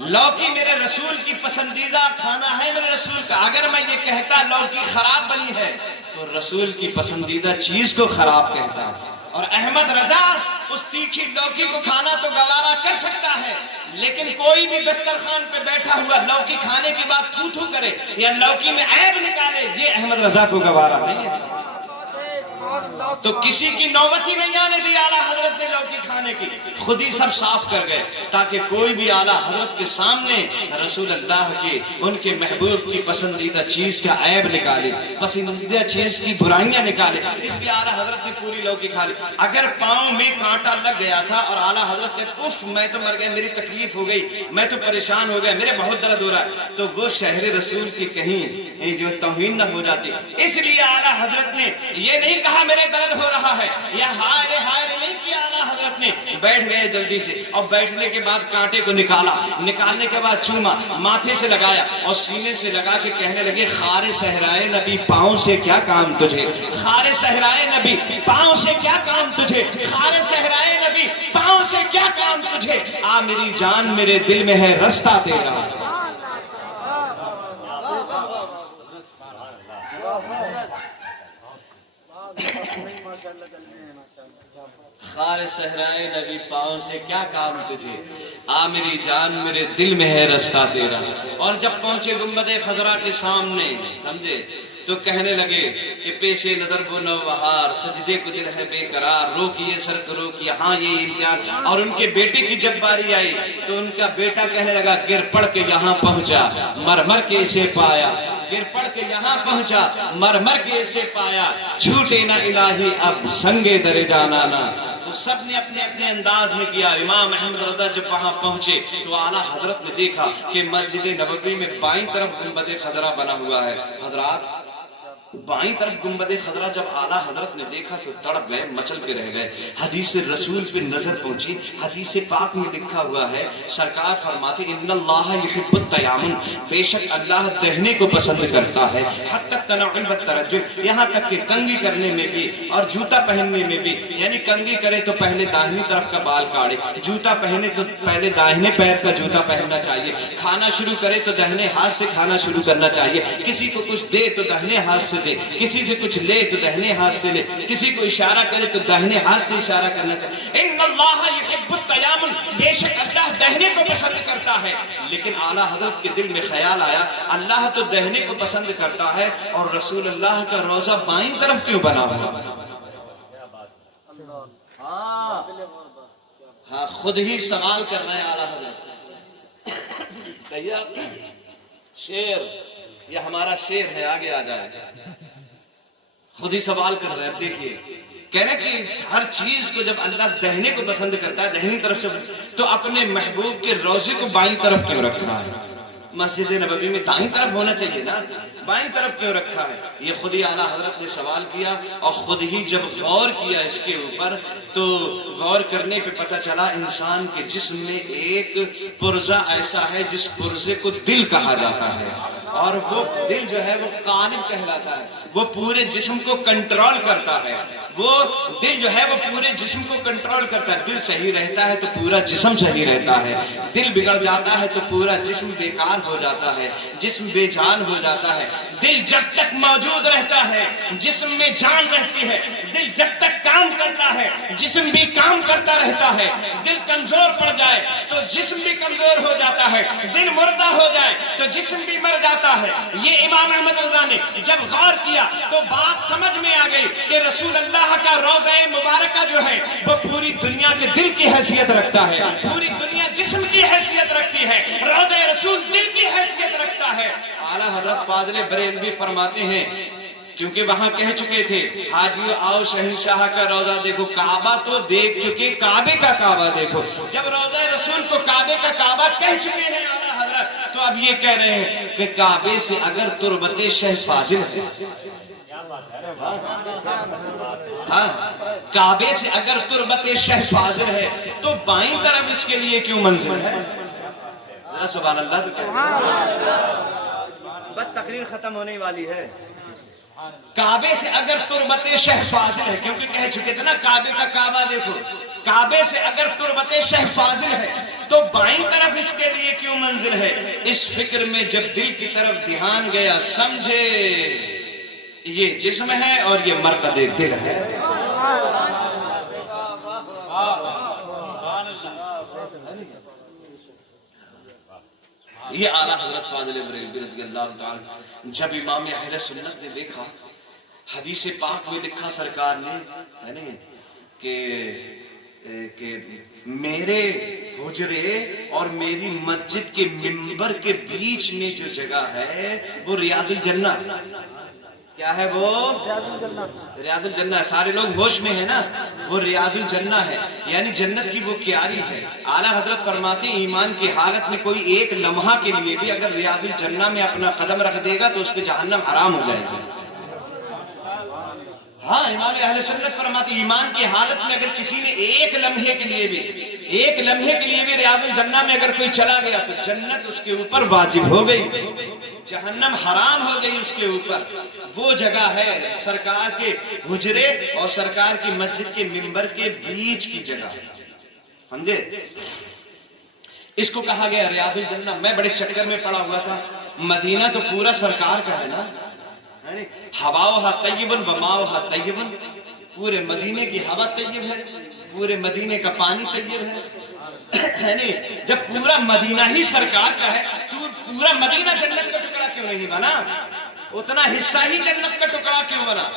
لوکی میرے رسول کی پسندیدہ کھانا ہے میرے رسول کا۔ اگر میں یہ کہتا لوکی خراب بنی ہے تو رسول کی پسندیدہ چیز کو خراب کہتا، اور احمد رضا اس تیکھی لوکی کو کھانا تو گوارا کر سکتا ہے، لیکن کوئی بھی دسترخوان پہ بیٹھا ہوا لوکی کھانے کے بعد تھو تھو کرے یا لوکی میں عیب نکالے، یہ احمد رضا کو گوارا نہیں ہے۔ تو کسی کی نوبت ہی نہیں آنے دی اعلیٰ حضرت نے لوکی کھانے کی، خود ہی سب صاف کر گئے تاکہ کوئی بھی اعلیٰ حضرت کے سامنے رسول اللہ کے ان کے محبوب کی پسندیدہ چیز کا عیب نکالے، پسندیدہ چیز کی برائیاں نکالے، اس لیے اعلیٰ حضرت نے پوری لوکی کھا لی۔ اگر پاؤں میں کانٹا لگ گیا تھا اور اعلیٰ حضرت نے اف میں تو مر گیا، میری تکلیف ہو گئی، میں تو پریشان ہو گیا، میرے بہت درد ہو رہا ہے، تو وہ شہر رسول کی کہیں جو توہین نہ ہو جاتی، اس لیے اعلیٰ حضرت نے یہ نہیں کہا میرے درد ہو رہا ہے یا ہائے رے نہیں کیا اعلیٰ حضرت حضرت نے بیٹھ گئے جلدی سے، اور بیٹھنے کے بعد کانٹے کو نکالا، نکالنے کے بعد چوما، ماتھے سے لگایا اور سینے سے لگا کے کہنے لگے خار صحرائے نبی پاؤں سے کیا کام تجھے، خار صحرائے نبی پاؤں سے کیا کام تجھے، خار صحرائے نبی پاؤں سے کیا کام تجھے، آ میری جان میرے دل میں ہے رستہ تیرا۔ خار صحرائے نبی پاؤں سے کیا کام تجھے، آ میری جان میرے دل میں ہے رستہ تیرا۔ اور جب پہنچے گنبد خضرا کے سامنے، سمجھے، تو کہنے لگے کہ پیش نظر وہ نوبہار، سجدے کو دل ہے بے قرار، روکیے سر کو روکیے، ہاں یہ امتحان۔ اور ان کے بیٹے کی جب باری آئی تو ان کا بیٹا کہنے لگا گر پڑ کے یہاں پہنچا، مر مر کے اسے پایا، گر پڑ کے یہاں پہنچا، مر مر کے اسے پایا، چھوٹے نہ الہی اب سنگے در جانانا۔ تو سب نے اپنے اپنے انداز میں کیا۔ امام احمد رضا جب وہاں پہنچے تو اعلیٰ حضرت نے دیکھا کہ مسجد نبوی میں بائیں طرف گنبد خضرا بنا ہوا ہے۔ حضرات بائیں طرف گنبد خضرا جب اعلیٰ حضرت نے دیکھا تو تڑپ گئے، مچل کے رہ گئے۔ حدیث رسول پہ نظر پہنچی، حدیث پاک میں لکھا ہوا ہے، سرکار فرماتے ان اللہ یحب التیامن، بے شک اللہ دہنے کو پسند کرتا ہے، حتی التنعم والترجل، یہاں تک کہ کنگھی کرنے میں بھی اور جوتا پہننے میں بھی، یعنی کنگھی کرے تو پہلے داہنی طرف کا بال کاڑے، جوتا پہنے تو پہلے داہنے پیر کا جوتا پہننا چاہیے، کھانا شروع کرے تو داہنے ہاتھ سے کھانا شروع کرنا چاہیے، کسی کو کچھ دے تو داہنے ہاتھ سے دے، کسی سے کچھ لے تو داہنے ہاتھ سے لے، کسی کو اشارہ کرے تو داہنے ہاتھ سے اشارہ کرنا چاہیے۔ ان اللہ یحب التیامن، بے شک اللہ دہنے کو پسند کرتا ہے۔ لیکن اعلیٰ حضرت کے دل میں خیال آیا اللہ تو دہنے کو پسند کرتا ہے اور رسول اللہ کا روضہ بائیں طرف کیوں بنا ہوا؟ ہاں خود ہی سوال کر رہے ہیں اعلیٰ حضرت۔ کہیے آپ شیر، یہ ہمارا شیر ہے، آگے آ جائے، خود ہی سوال کر رہے ہیں۔ دیکھیے کہہ رہے کہ ہر چیز کو جب اللہ دہنے کو پسند کرتا ہے، دہنی طرف سے، تو اپنے محبوب کے روضے کو بائیں طرف کیوں رکھا ہے؟ مسجد نبوی میں دائیں طرف ہونا چاہیے نا، بائیں طرف کیوں رکھا ہے؟ یہ خود ہی اعلیٰ حضرت نے سوال کیا، اور خود ہی جب غور کیا اس کے اوپر تو غور کرنے پہ پتہ چلا انسان کے جسم میں ایک پرزہ ایسا ہے جس پرزے کو دل کہا جاتا ہے، اور وہ دل جو ہے وہ قالب کہلاتا ہے، وہ پورے جسم کو کنٹرول کرتا ہے، وہ دل جو ہے وہ پورے جسم کو کنٹرول کرتا ہے۔ دل صحیح رہتا ہے تو پورا جسم صحیح رہتا ہے، دل بگڑ جاتا ہے تو پورا جسم بیکار ہو جاتا ہے، جسم بے جان ہو جاتا ہے۔ دل جب تک موجود رہتا ہے جسم میں جان رہتی ہے، دل جب تک کام کرتا ہے جسم بھی کام کرتا رہتا ہے۔ دل کمزور پڑ جائے تو جسم بھی کمزور ہو جاتا ہے، دل مردہ ہو جائے تو جسم بھی مر جاتا ہے۔ یہ امام احمد رضا نے جب غور کیا تو بات سمجھ میں آ گئی کہ رسول اللہ کا روضہ مبارکہ جو ہے وہ پوری دنیا کے دل کی حیثیت رکھتا ہے، پوری دنیا جسم کی حیثیت رکھتی ہے، روضہ رسول دل کی حیثیت رکھتا ہے۔ اعلیٰ حضرت فاضل بریلوی فرماتے ہیں، کیونکہ وہاں کہہ چکے تھے حاجیو آؤ شہنشاہ کا روضہ دیکھو، کعبہ تو دیکھ چکے، کعبے کا کعبہ دیکھو۔ جب روضہ رسول کو کعبے کا کعبہ کہہ چکے ہیں اعلیٰ حضرت، تو اب یہ کہہ رہے ہیں کہ کعبے سے اگر تربت شہ فاضل ہے، ہاں کعبے سے اگر تربت شہ فاضل ہے تو بائیں طرف اس کے لیے کیوں منزل ہے؟ سبحان اللہ، بس تقریر ختم ہونے والی ہے۔ کعبے سے اگر تربت شہ فاضل ہے، کیونکہ کہہ چکے تھے نا کعبے کا کعبہ دیکھو، کعبے سے اگر تربت شہ فاضل ہے تو بائیں طرف اس کے لیے کیوں منزل ہے؟ اس فکر میں جب دل کی طرف دھیان گیا سمجھے یہ جسم ہے اور یہ مرکز دل ہے۔ یہ اعلیٰ حضرت فاضل بریلوی رضی اللہ تعالی، جب امام اہل سنت نے دیکھا، حدیث پاک میں لکھا سرکار نے کہ میرے حجرے اور میری مسجد کے منبر کے بیچ میں جو جگہ ہے وہ ریاض الجنہ، کیا ہے وہ؟ ریاض الجنہ۔ سارے لوگ ہوش میں ہیں نا، وہ ریاض الجنہ ہے، یعنی جنت کی وہ کیاری ہے۔ اعلیٰ حضرت فرماتے ہیں ایمان کی حالت میں کوئی ایک لمحہ کے لیے بھی اگر ریاض الجنہ میں اپنا قدم رکھ دے گا تو اس پہ جہنم حرام ہو جائے گی۔ ہاں امام اہل سنت فرماتے ایمان کی حالت میں اگر کسی نے ایک لمحے کے لیے بھی ریاض الجنہ میں اگر کوئی چلا گیا تو جنت اس کے اوپر واجب ہو گئی، جہنم حرام ہو گئی اس کے اوپر۔ وہ جگہ ہے سرکار کے حجرے اور سرکار کی مسجد کے منبر کے بیچ کی جگہ، سمجھے؟ اس کو کہا گیا ریاض الجنہ۔ میں بڑے چکر میں پڑا ہوا تھا، مدینہ تو پورا سرکار کا ہے نا، ہواؤہا طیب وماؤہا طیب، پورے مدینے کی ہوا طیب ہے، پورے مدینے کا پانی طیب ہے نہیں؟ جب پورا مدینہ ہی سرکار کا ہے تو پورا مدینہ جنت کا ٹکڑا کیوں نہیں بنا؟ اتنا حصہ ہی جنت کا ٹکڑا کیوں بنا؟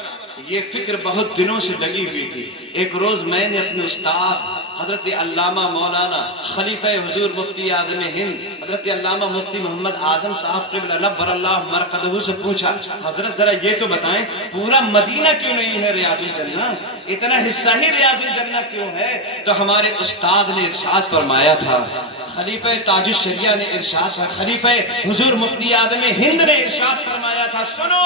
یہ فکر بہت دنوں سے لگی ہوئی تھی۔ ایک روز میں نے اپنے استاد حضرت علامہ مولانا خلیفہ حضور مفتی اعظم ہند حضرت علامہ مفتی محمد اعظم صاحب قبلہ نور اللہ مرقدہ سے پوچھا، حضرت ذرا یہ تو بتائیں پورا مدینہ کیوں نہیں ہے ریاض الجنہ؟ اتنا حصہ ہی ریاض الجنہ کیوں ہے؟ تو ہمارے استاد نے ارشاد فرمایا تھا، خلیفہ تاج الشریعہ نے ارشاد، خلیفہ حضور مفتی اعظم ہند نے ارشاد فرمایا تھا، سنو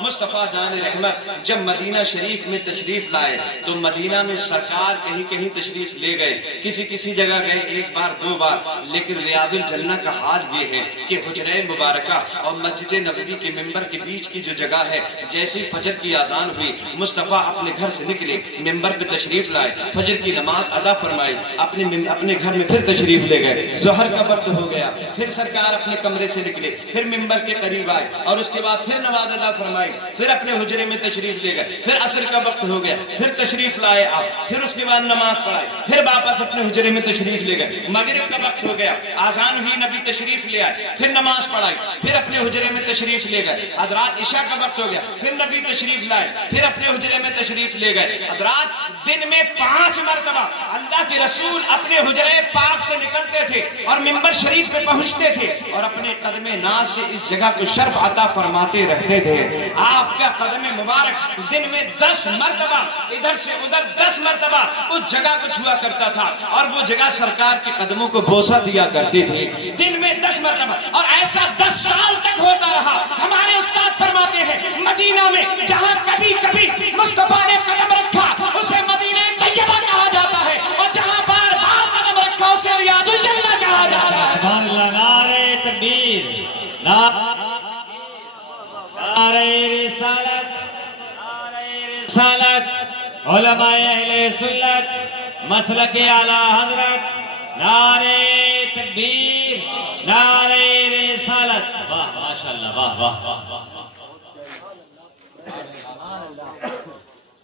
مصطفیٰ جان رحمت جب مدینہ شریف میں تشریف لائے تو مدینہ میں سرکار کہیں کہیں تشریف لے گئے، کسی جگہ گئے ایک بار دو بار، لیکن ریاض الجنہ کا حال یہ ہے کہ حجرہ مبارکہ اور مسجد نبوی کے منبر کے بیچ کی جو جگہ ہے، جیسی فجر کی اذان ہوئی مصطفیٰ اپنے گھر سے نکلے، منبر پہ تشریف لائے، فجر کی نماز ادا فرمائی، اپنے گھر میں پھر تشریف لے گئے، ظہر کا وقت ہو گیا، پھر سرکار اپنے کمرے سے نکلے، پھر منبر کے قریب آئے اور اس کے بعد پھر نماز ادا فرمائی، پھر اپنے حجرے میں تشریف لے گئے، پھر عصر کا وقت ہو گیا، پھر تشریف لائے آپ، پھر اس کے بعد نماز پڑھائی، پھر واپس اپنے حجرے میں تشریف لے گئے، مغرب کا وقت ہو گیا، آذان ہوئی، نبی تشریف لے آئے، پھر نماز پڑھائی، پھر اپنے حجرے میں تشریف لے گئے، حضرات عشاء کا وقت ہو گیا، پھر نبی تشریف لائے، پھر اپنے حجرے میں تشریف لے گئے۔ حضرات دن میں 5 مرتبہ اللہ کے رسول اپنے حجرے پاک سے نکلتے تھے اور منبر شریف پہ پہنچتے تھے اور اپنے قدم ناز سے اس جگہ کو شرف عطا فرماتے رہتے تھے۔ آپ کا قدم مبارک دن میں 10 مرتبہ ادھر سے ادھر 10 مرتبہ اس جگہ کو چھوا کرتا تھا اور وہ جگہ سرکار کے قدموں کو بوسہ دیا کرتی تھی، دن میں 10 مرتبہ، اور ایسا 10 سال تک ہوتا رہا۔ ہمارے استاد فرماتے ہیں مدینہ میں جہاں کبھی کبھی مصطفیٰ نے قدم رکھا اسے مدینہ طیبہ کہا جاتا ہے، اور جہاں بار بار قدم رکھا اسے ریاض الجنہ کہا جاتا ہے۔ سبحان اللہ، نعرہ تکبیر، نعرہ رسالت، رسالت، علماء اہل سنت، مسلک اعلیٰ حضرت، نعرہ تکبیر، نعرہ رسالت۔ واہ ماشاءاللہ، واہ واہ واہ۔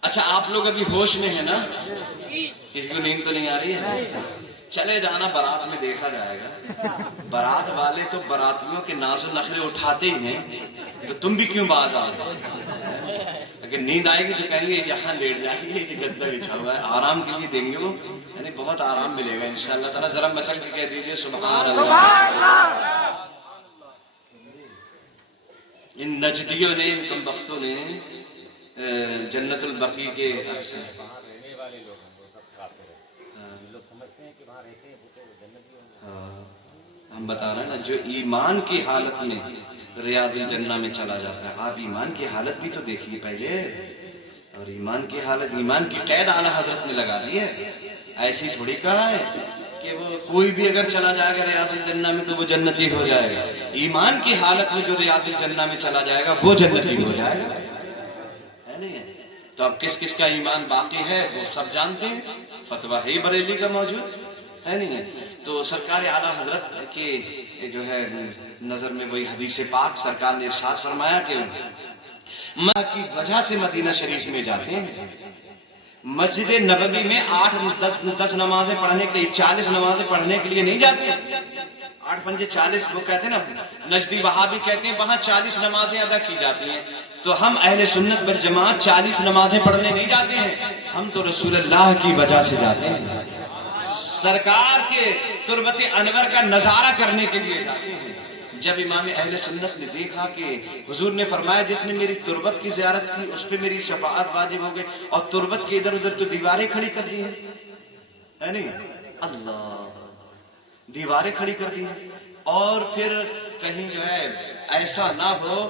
اچھا آپ لوگ ابھی ہوش میں ہیں نا؟ کسی کو نیند تو نہیں آ رہی ہے؟ چلے جانا بارات میں دیکھا جائے گا، بارات والے تو باراتیوں کے ناز و نخرے اٹھاتے ہی ہیں، تو تم بھی کیوں باز آ جاؤ؟ اگر نیند آئے گی تو کہیں گے یہاں لیٹ جائیں گے، یہ گدا بچھا ہوا ہے، آرام کے لیے دیں گے وہ، یعنی بہت آرام ملے گا انشاءاللہ تعالیٰ۔ ذرا مچک کے کہہ دیجئے سبحان اللہ۔ ان نجدیوں نے، ان کم بختوں نے جنت البقیع کے اکثر ہم بتا رہے ہیں نا، جو ایمان کی حالت میں ریاض الجنہ میں چلا جاتا ہے۔ آپ ایمان کی حالت بھی تو دیکھیے پہلے، اور ایمان کی حالت، ایمان کی قید اعلیٰ حضرت نے لگا دی ہے، ایسی تھوڑی کہا ہے کہ وہ کوئی بھی اگر چلا جائے گا ریاض الجنہ میں تو وہ جنتی ہو جائے گا۔ ایمان کی حالت میں جو ریاض الجنہ میں چلا جائے گا وہ جنتی ہو جائے گا، ہے نہیں ہے؟ تو اب کس کس کا ایمان باقی ہے وہ سب جانتے ہیں، فتویٰ ہی بریلی کا موجود ہے نہیں ہے؟ تو سرکار اعلیٰ حضرت کے جو ہے نظر میں وہی حدیث پاک سرکار نے ارشاد فرمایا کہ ماں کی وجہ سے مدینہ شریف میں جاتے ہیں، مسجد نبوی میں 8-10 نمازیں پڑھنے کے لیے، 40 نمازیں پڑھنے کے لیے نہیں جاتے، 8 5 40 وہ کہتے ہیں نا، نجدی وہابی کہتے ہیں وہاں 40 نمازیں ادا کی جاتی ہیں۔ تو ہم اہل سنت والجماعت 40 نمازیں پڑھنے نہیں جاتے ہیں، ہم تو رسول اللہ کی وجہ سے جاتے ہیں، سرکار کے تربت انور کا نظارہ کرنے کے لیے جاتے ہیں۔ جب امام اہل سنت نے دیکھا کہ حضور نے فرمایا جس نے میری تربت کی زیارت کی اس پہ میری شفاعت واجب ہو گئی، اور تربت کے ادھر ادھر تو دیواریں کھڑی کر دی ہیں، ہے نہیں؟ اللہ، دیواریں کھڑی کر دی ہیں، اور پھر کہیں جو ہے ایسا نہ ہو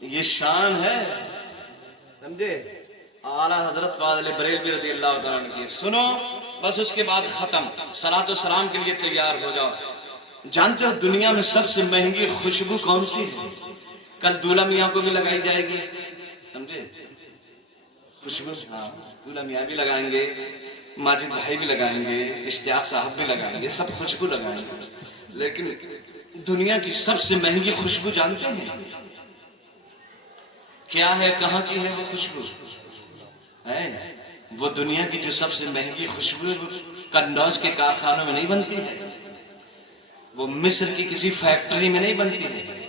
یہ شان ہے، سمجھے؟ اعلیٰ حضرت فاضل بریلوی رضی اللہ تعالیٰ عنہ کی سنو، بس اس کے بعد ختم، صلاۃ و سلام کے لیے تیار ہو جاؤ۔ جانتے ہو دنیا میں سب سے مہنگی خوشبو کون سی ہے؟ کل دولہا میاں کو بھی لگائی جائے گی، سمجھے؟ خوشبو، ہاں دولہا میاں بھی لگائیں گے، ماجد بھائی بھی لگائیں گے، اشتیاق صاحب بھی لگائیں گے، سب خوشبو لگائیں گے، لیکن دنیا کی سب سے مہنگی خوشبو جانتے ہیں کیا ہے؟ کہاں کی ہے وہ خوشبو؟ ہے وہ دنیا کی جو سب سے مہنگی خوشبو ہے وہ قندوز کے کارخانوں میں نہیں بنتی ہے، وہ مصر کی کسی فیکٹری میں نہیں بنتی ہے۔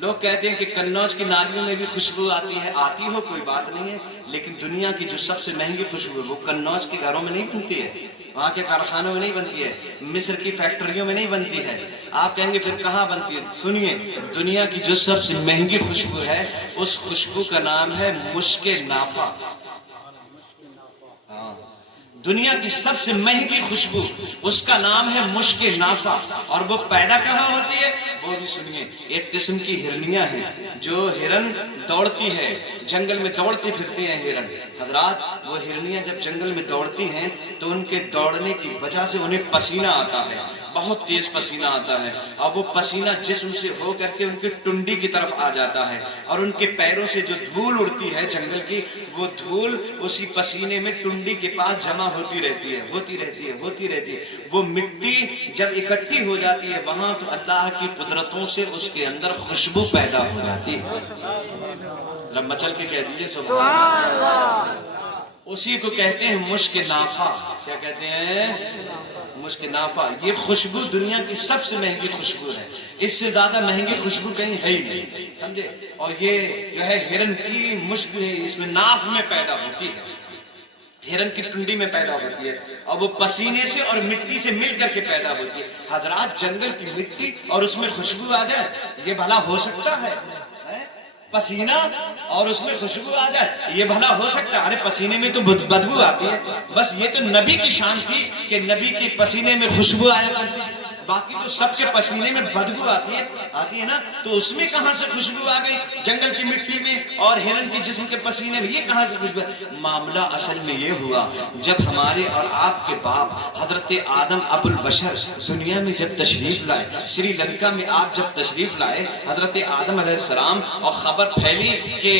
لوگ کہتے ہیں کہ قندوز کی نالیوں میں بھی خوشبو آتی ہے، آتی ہو کوئی بات نہیں ہے، لیکن دنیا کی جو سب سے مہنگی خوشبو ہے وہ قندوز کے گھروں میں نہیں بنتی ہے، وہاں کے کارخانوں میں نہیں بنتی ہے، مصر کی فیکٹریوں میں نہیں بنتی ہے۔ آپ کہیں گے پھر کہاں بنتی ہے؟ سنیے، دنیا کی جو سب سے مہنگی خوشبو ہے اس خوشبو کا نام ہے مشک نافع۔ دنیا کی سب سے مہنگی خوشبو اس کا نام ہے مشک نافع، اور وہ پیدا کہاں ہوتی ہے وہ بھی سنیے۔ ایک قسم کی ہرنیاں ہیں، جو ہرن دوڑتی ہے، جنگل میں دوڑتی پھرتے ہیں ہرن حضرات، وہ ہرنیاں جب جنگل میں دوڑتی ہیں تو ان کے دوڑنے کی وجہ سے انہیں پسینہ آتا ہے، بہت تیز پسینہ آتا ہے، اور وہ پسینہ جسم سے ہو کر کے ان کی ٹنڈی کی طرف آ جاتا ہے، اور ان کے پیروں سے جو دھول اڑتی ہے جنگل کی، وہ دھول اسی پسینے میں ٹنڈی کے پاس جمع ہوتی رہتی ہے، ہوتی رہتی ہے، ہوتی رہتی ہے۔ وہ مٹی جب اکٹھی ہو جاتی ہے وہاں تو اللہ کی قدرتوں سے اس کے اندر خوشبو پیدا ہو جاتی ہے۔ ذرا مچل کے کہہ دیجیے سبحان اللہ۔ اسی کو کہتے ہیں مشک نافع۔ کیا کہتے ہیں؟ مشک نافع۔ یہ خوشبو دنیا کی سب سے مہنگی خوشبو ہے، اس سے زیادہ مہنگی خوشبو کہیں ہے ہی نہیں، سمجھے؟ اور یہ جو ہے ہرن کی مشک ہے، اس میں ناف میں پیدا ہوتی ہے، ہرن کی ٹنڈی میں پیدا ہوتی ہے، اور وہ پسینے سے اور مٹی سے مل کر کے پیدا ہوتی ہے۔ حضرات جنگل کی مٹی اور اس میں خوشبو آ جائے، یہ بھلا ہو سکتا ہے؟ پسینہ اور اس میں خوشبو آ جائے، یہ بھلا ہو سکتا ہے؟ ارے پسینے میں تو بدبو آتی ہے، بس یہ تو نبی کی شان تھی کہ نبی کے پسینے میں خوشبو آیا کرتی ہے، باقی تو سب کے پسینے میں بدبو آتی ہے نا، تو اس میں کہاں سے خوشبو آ گئی؟ جنگل کی مٹی میں اور ہرن کے جسم کے پسینے میں، یہ کہاں سے خوشبو؟ معاملہ اصل میں یہ ہوا جب ہمارے اور آپ کے باپ حضرت آدم ابو البشر دنیا میں جب تشریف لائے، سری لنکا میں آپ جب تشریف لائے حضرت آدم علیہ السلام، اور خبر پھیلی کہ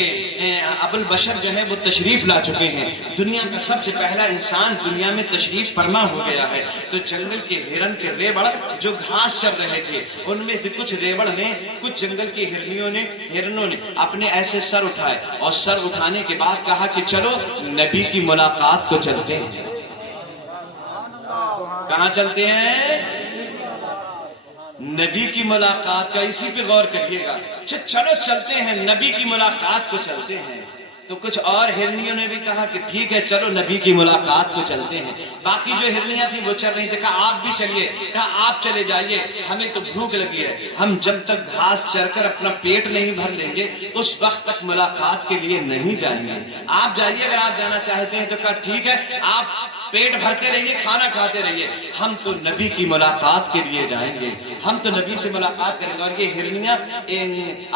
ابو البشر جو ہے وہ تشریف لا چکے ہیں، دنیا کا سب سے پہلا انسان دنیا میں تشریف فرما ہو گیا ہے، تو جنگل کے ہرن کے ریبڑ جو گھاس چر رہے تھے ان میں سے کچھ ریبڑ نے، کچھ جنگل کی ہرنوں نے اپنے ایسے سر اٹھائے، اور سر اٹھانے کے بعد کہا کہ چلو نبی کی ملاقات کو چلتے ہیں۔ کہاں چلتے ہیں؟ نبی کی ملاقات کا، اسی پہ غور کریے گا، چلو چلتے ہیں نبی کی ملاقات کو چلتے ہیں۔ تو کچھ اور ہرنیوں نے بھی کہا کہ ٹھیک ہے چلو نبی کی ملاقات کو چلتے ہیں۔ باقی جو ہرنیاں تھیں وہ چل رہی تھیں، کہا آپ بھی چلیے، کہا آپ چلے جائیے، ہمیں تو بھوک لگی ہے، ہم جب تک گھاس چر کر اپنا پیٹ نہیں بھر لیں گے اس وقت تک ملاقات کے لیے نہیں جائیں گے، آپ جائیے اگر آپ جانا چاہتے ہیں۔ تو کہا ٹھیک ہے آپ پیٹ بھرتے رہیے، کھانا کھاتے رہیے، ہم تو نبی کی ملاقات کے لیے جائیں گے، ہم تو نبی سے ملاقات کریں گے۔ اور یہ ہرنیاں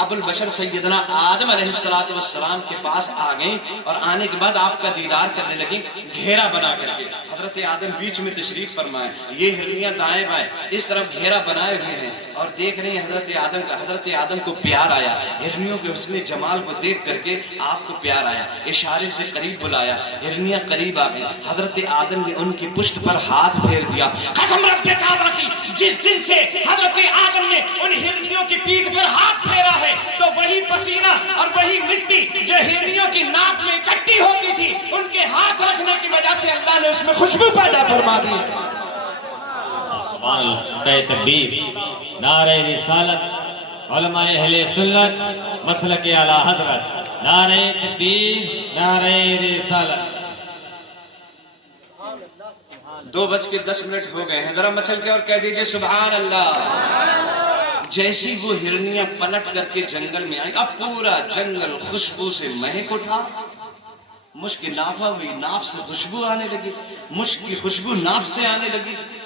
ابو البشر سیدنا آدم علیہ السلام کے پاس آ گئیں، اور آنے کے بعد آپ کا دیدار کرنے لگیں، گھیرا بنا کر کے۔ حضرت آدم بیچ میں تشریف فرمائے، یہ ہرنیاں دائیں بائیں اس طرف گھیرا بنائے ہوئے ہیں، اور دیکھ رہے ہیں حضرت آدم کا۔ حضرت آدم کو پیار آیا، ہرنیوں کے حسن جمال کو دیکھ کر کے آپ کو پیار آیا، اشارے سے قریب بلایا، ہرنیاں قریب آ گئی، حضرت آدم نے ان کی پشت پر ہاتھ پھیر دیا۔ قسم رب کعبہ کی، جس دن سے حضرت آدم نے ان ہرنیوں کی پیٹھ پر ہاتھ پھیرا ہے تو وہی پسینہ اور وہی مٹی جو ہرنیوں کی ناک میں اکٹھی ہوتی تھی ان کے ہاتھ رکھنے کی وجہ سے اللہ نے اس میں خوشبو پیدا فرما دی۔ سبحان اللہ، نعرہ تکبیر، نعرہ رسالت، علماء اہل سنت، مسلک اعلی حضرت، نعرہ تکبیر، نعرہ رسالت۔ 2:10 ہو گئے ہیں، ذرا مچل کے اور کہہ دیجئے سبحان اللہ۔ جیسی وہ ہرنیاں پلٹ کر کے جنگل میں آئی، اب پورا جنگل خوشبو سے مہک اٹھا، مشک نافع ہوئی، ناف سے خوشبو آنے لگی، مشک کی خوشبو ناف سے آنے لگی،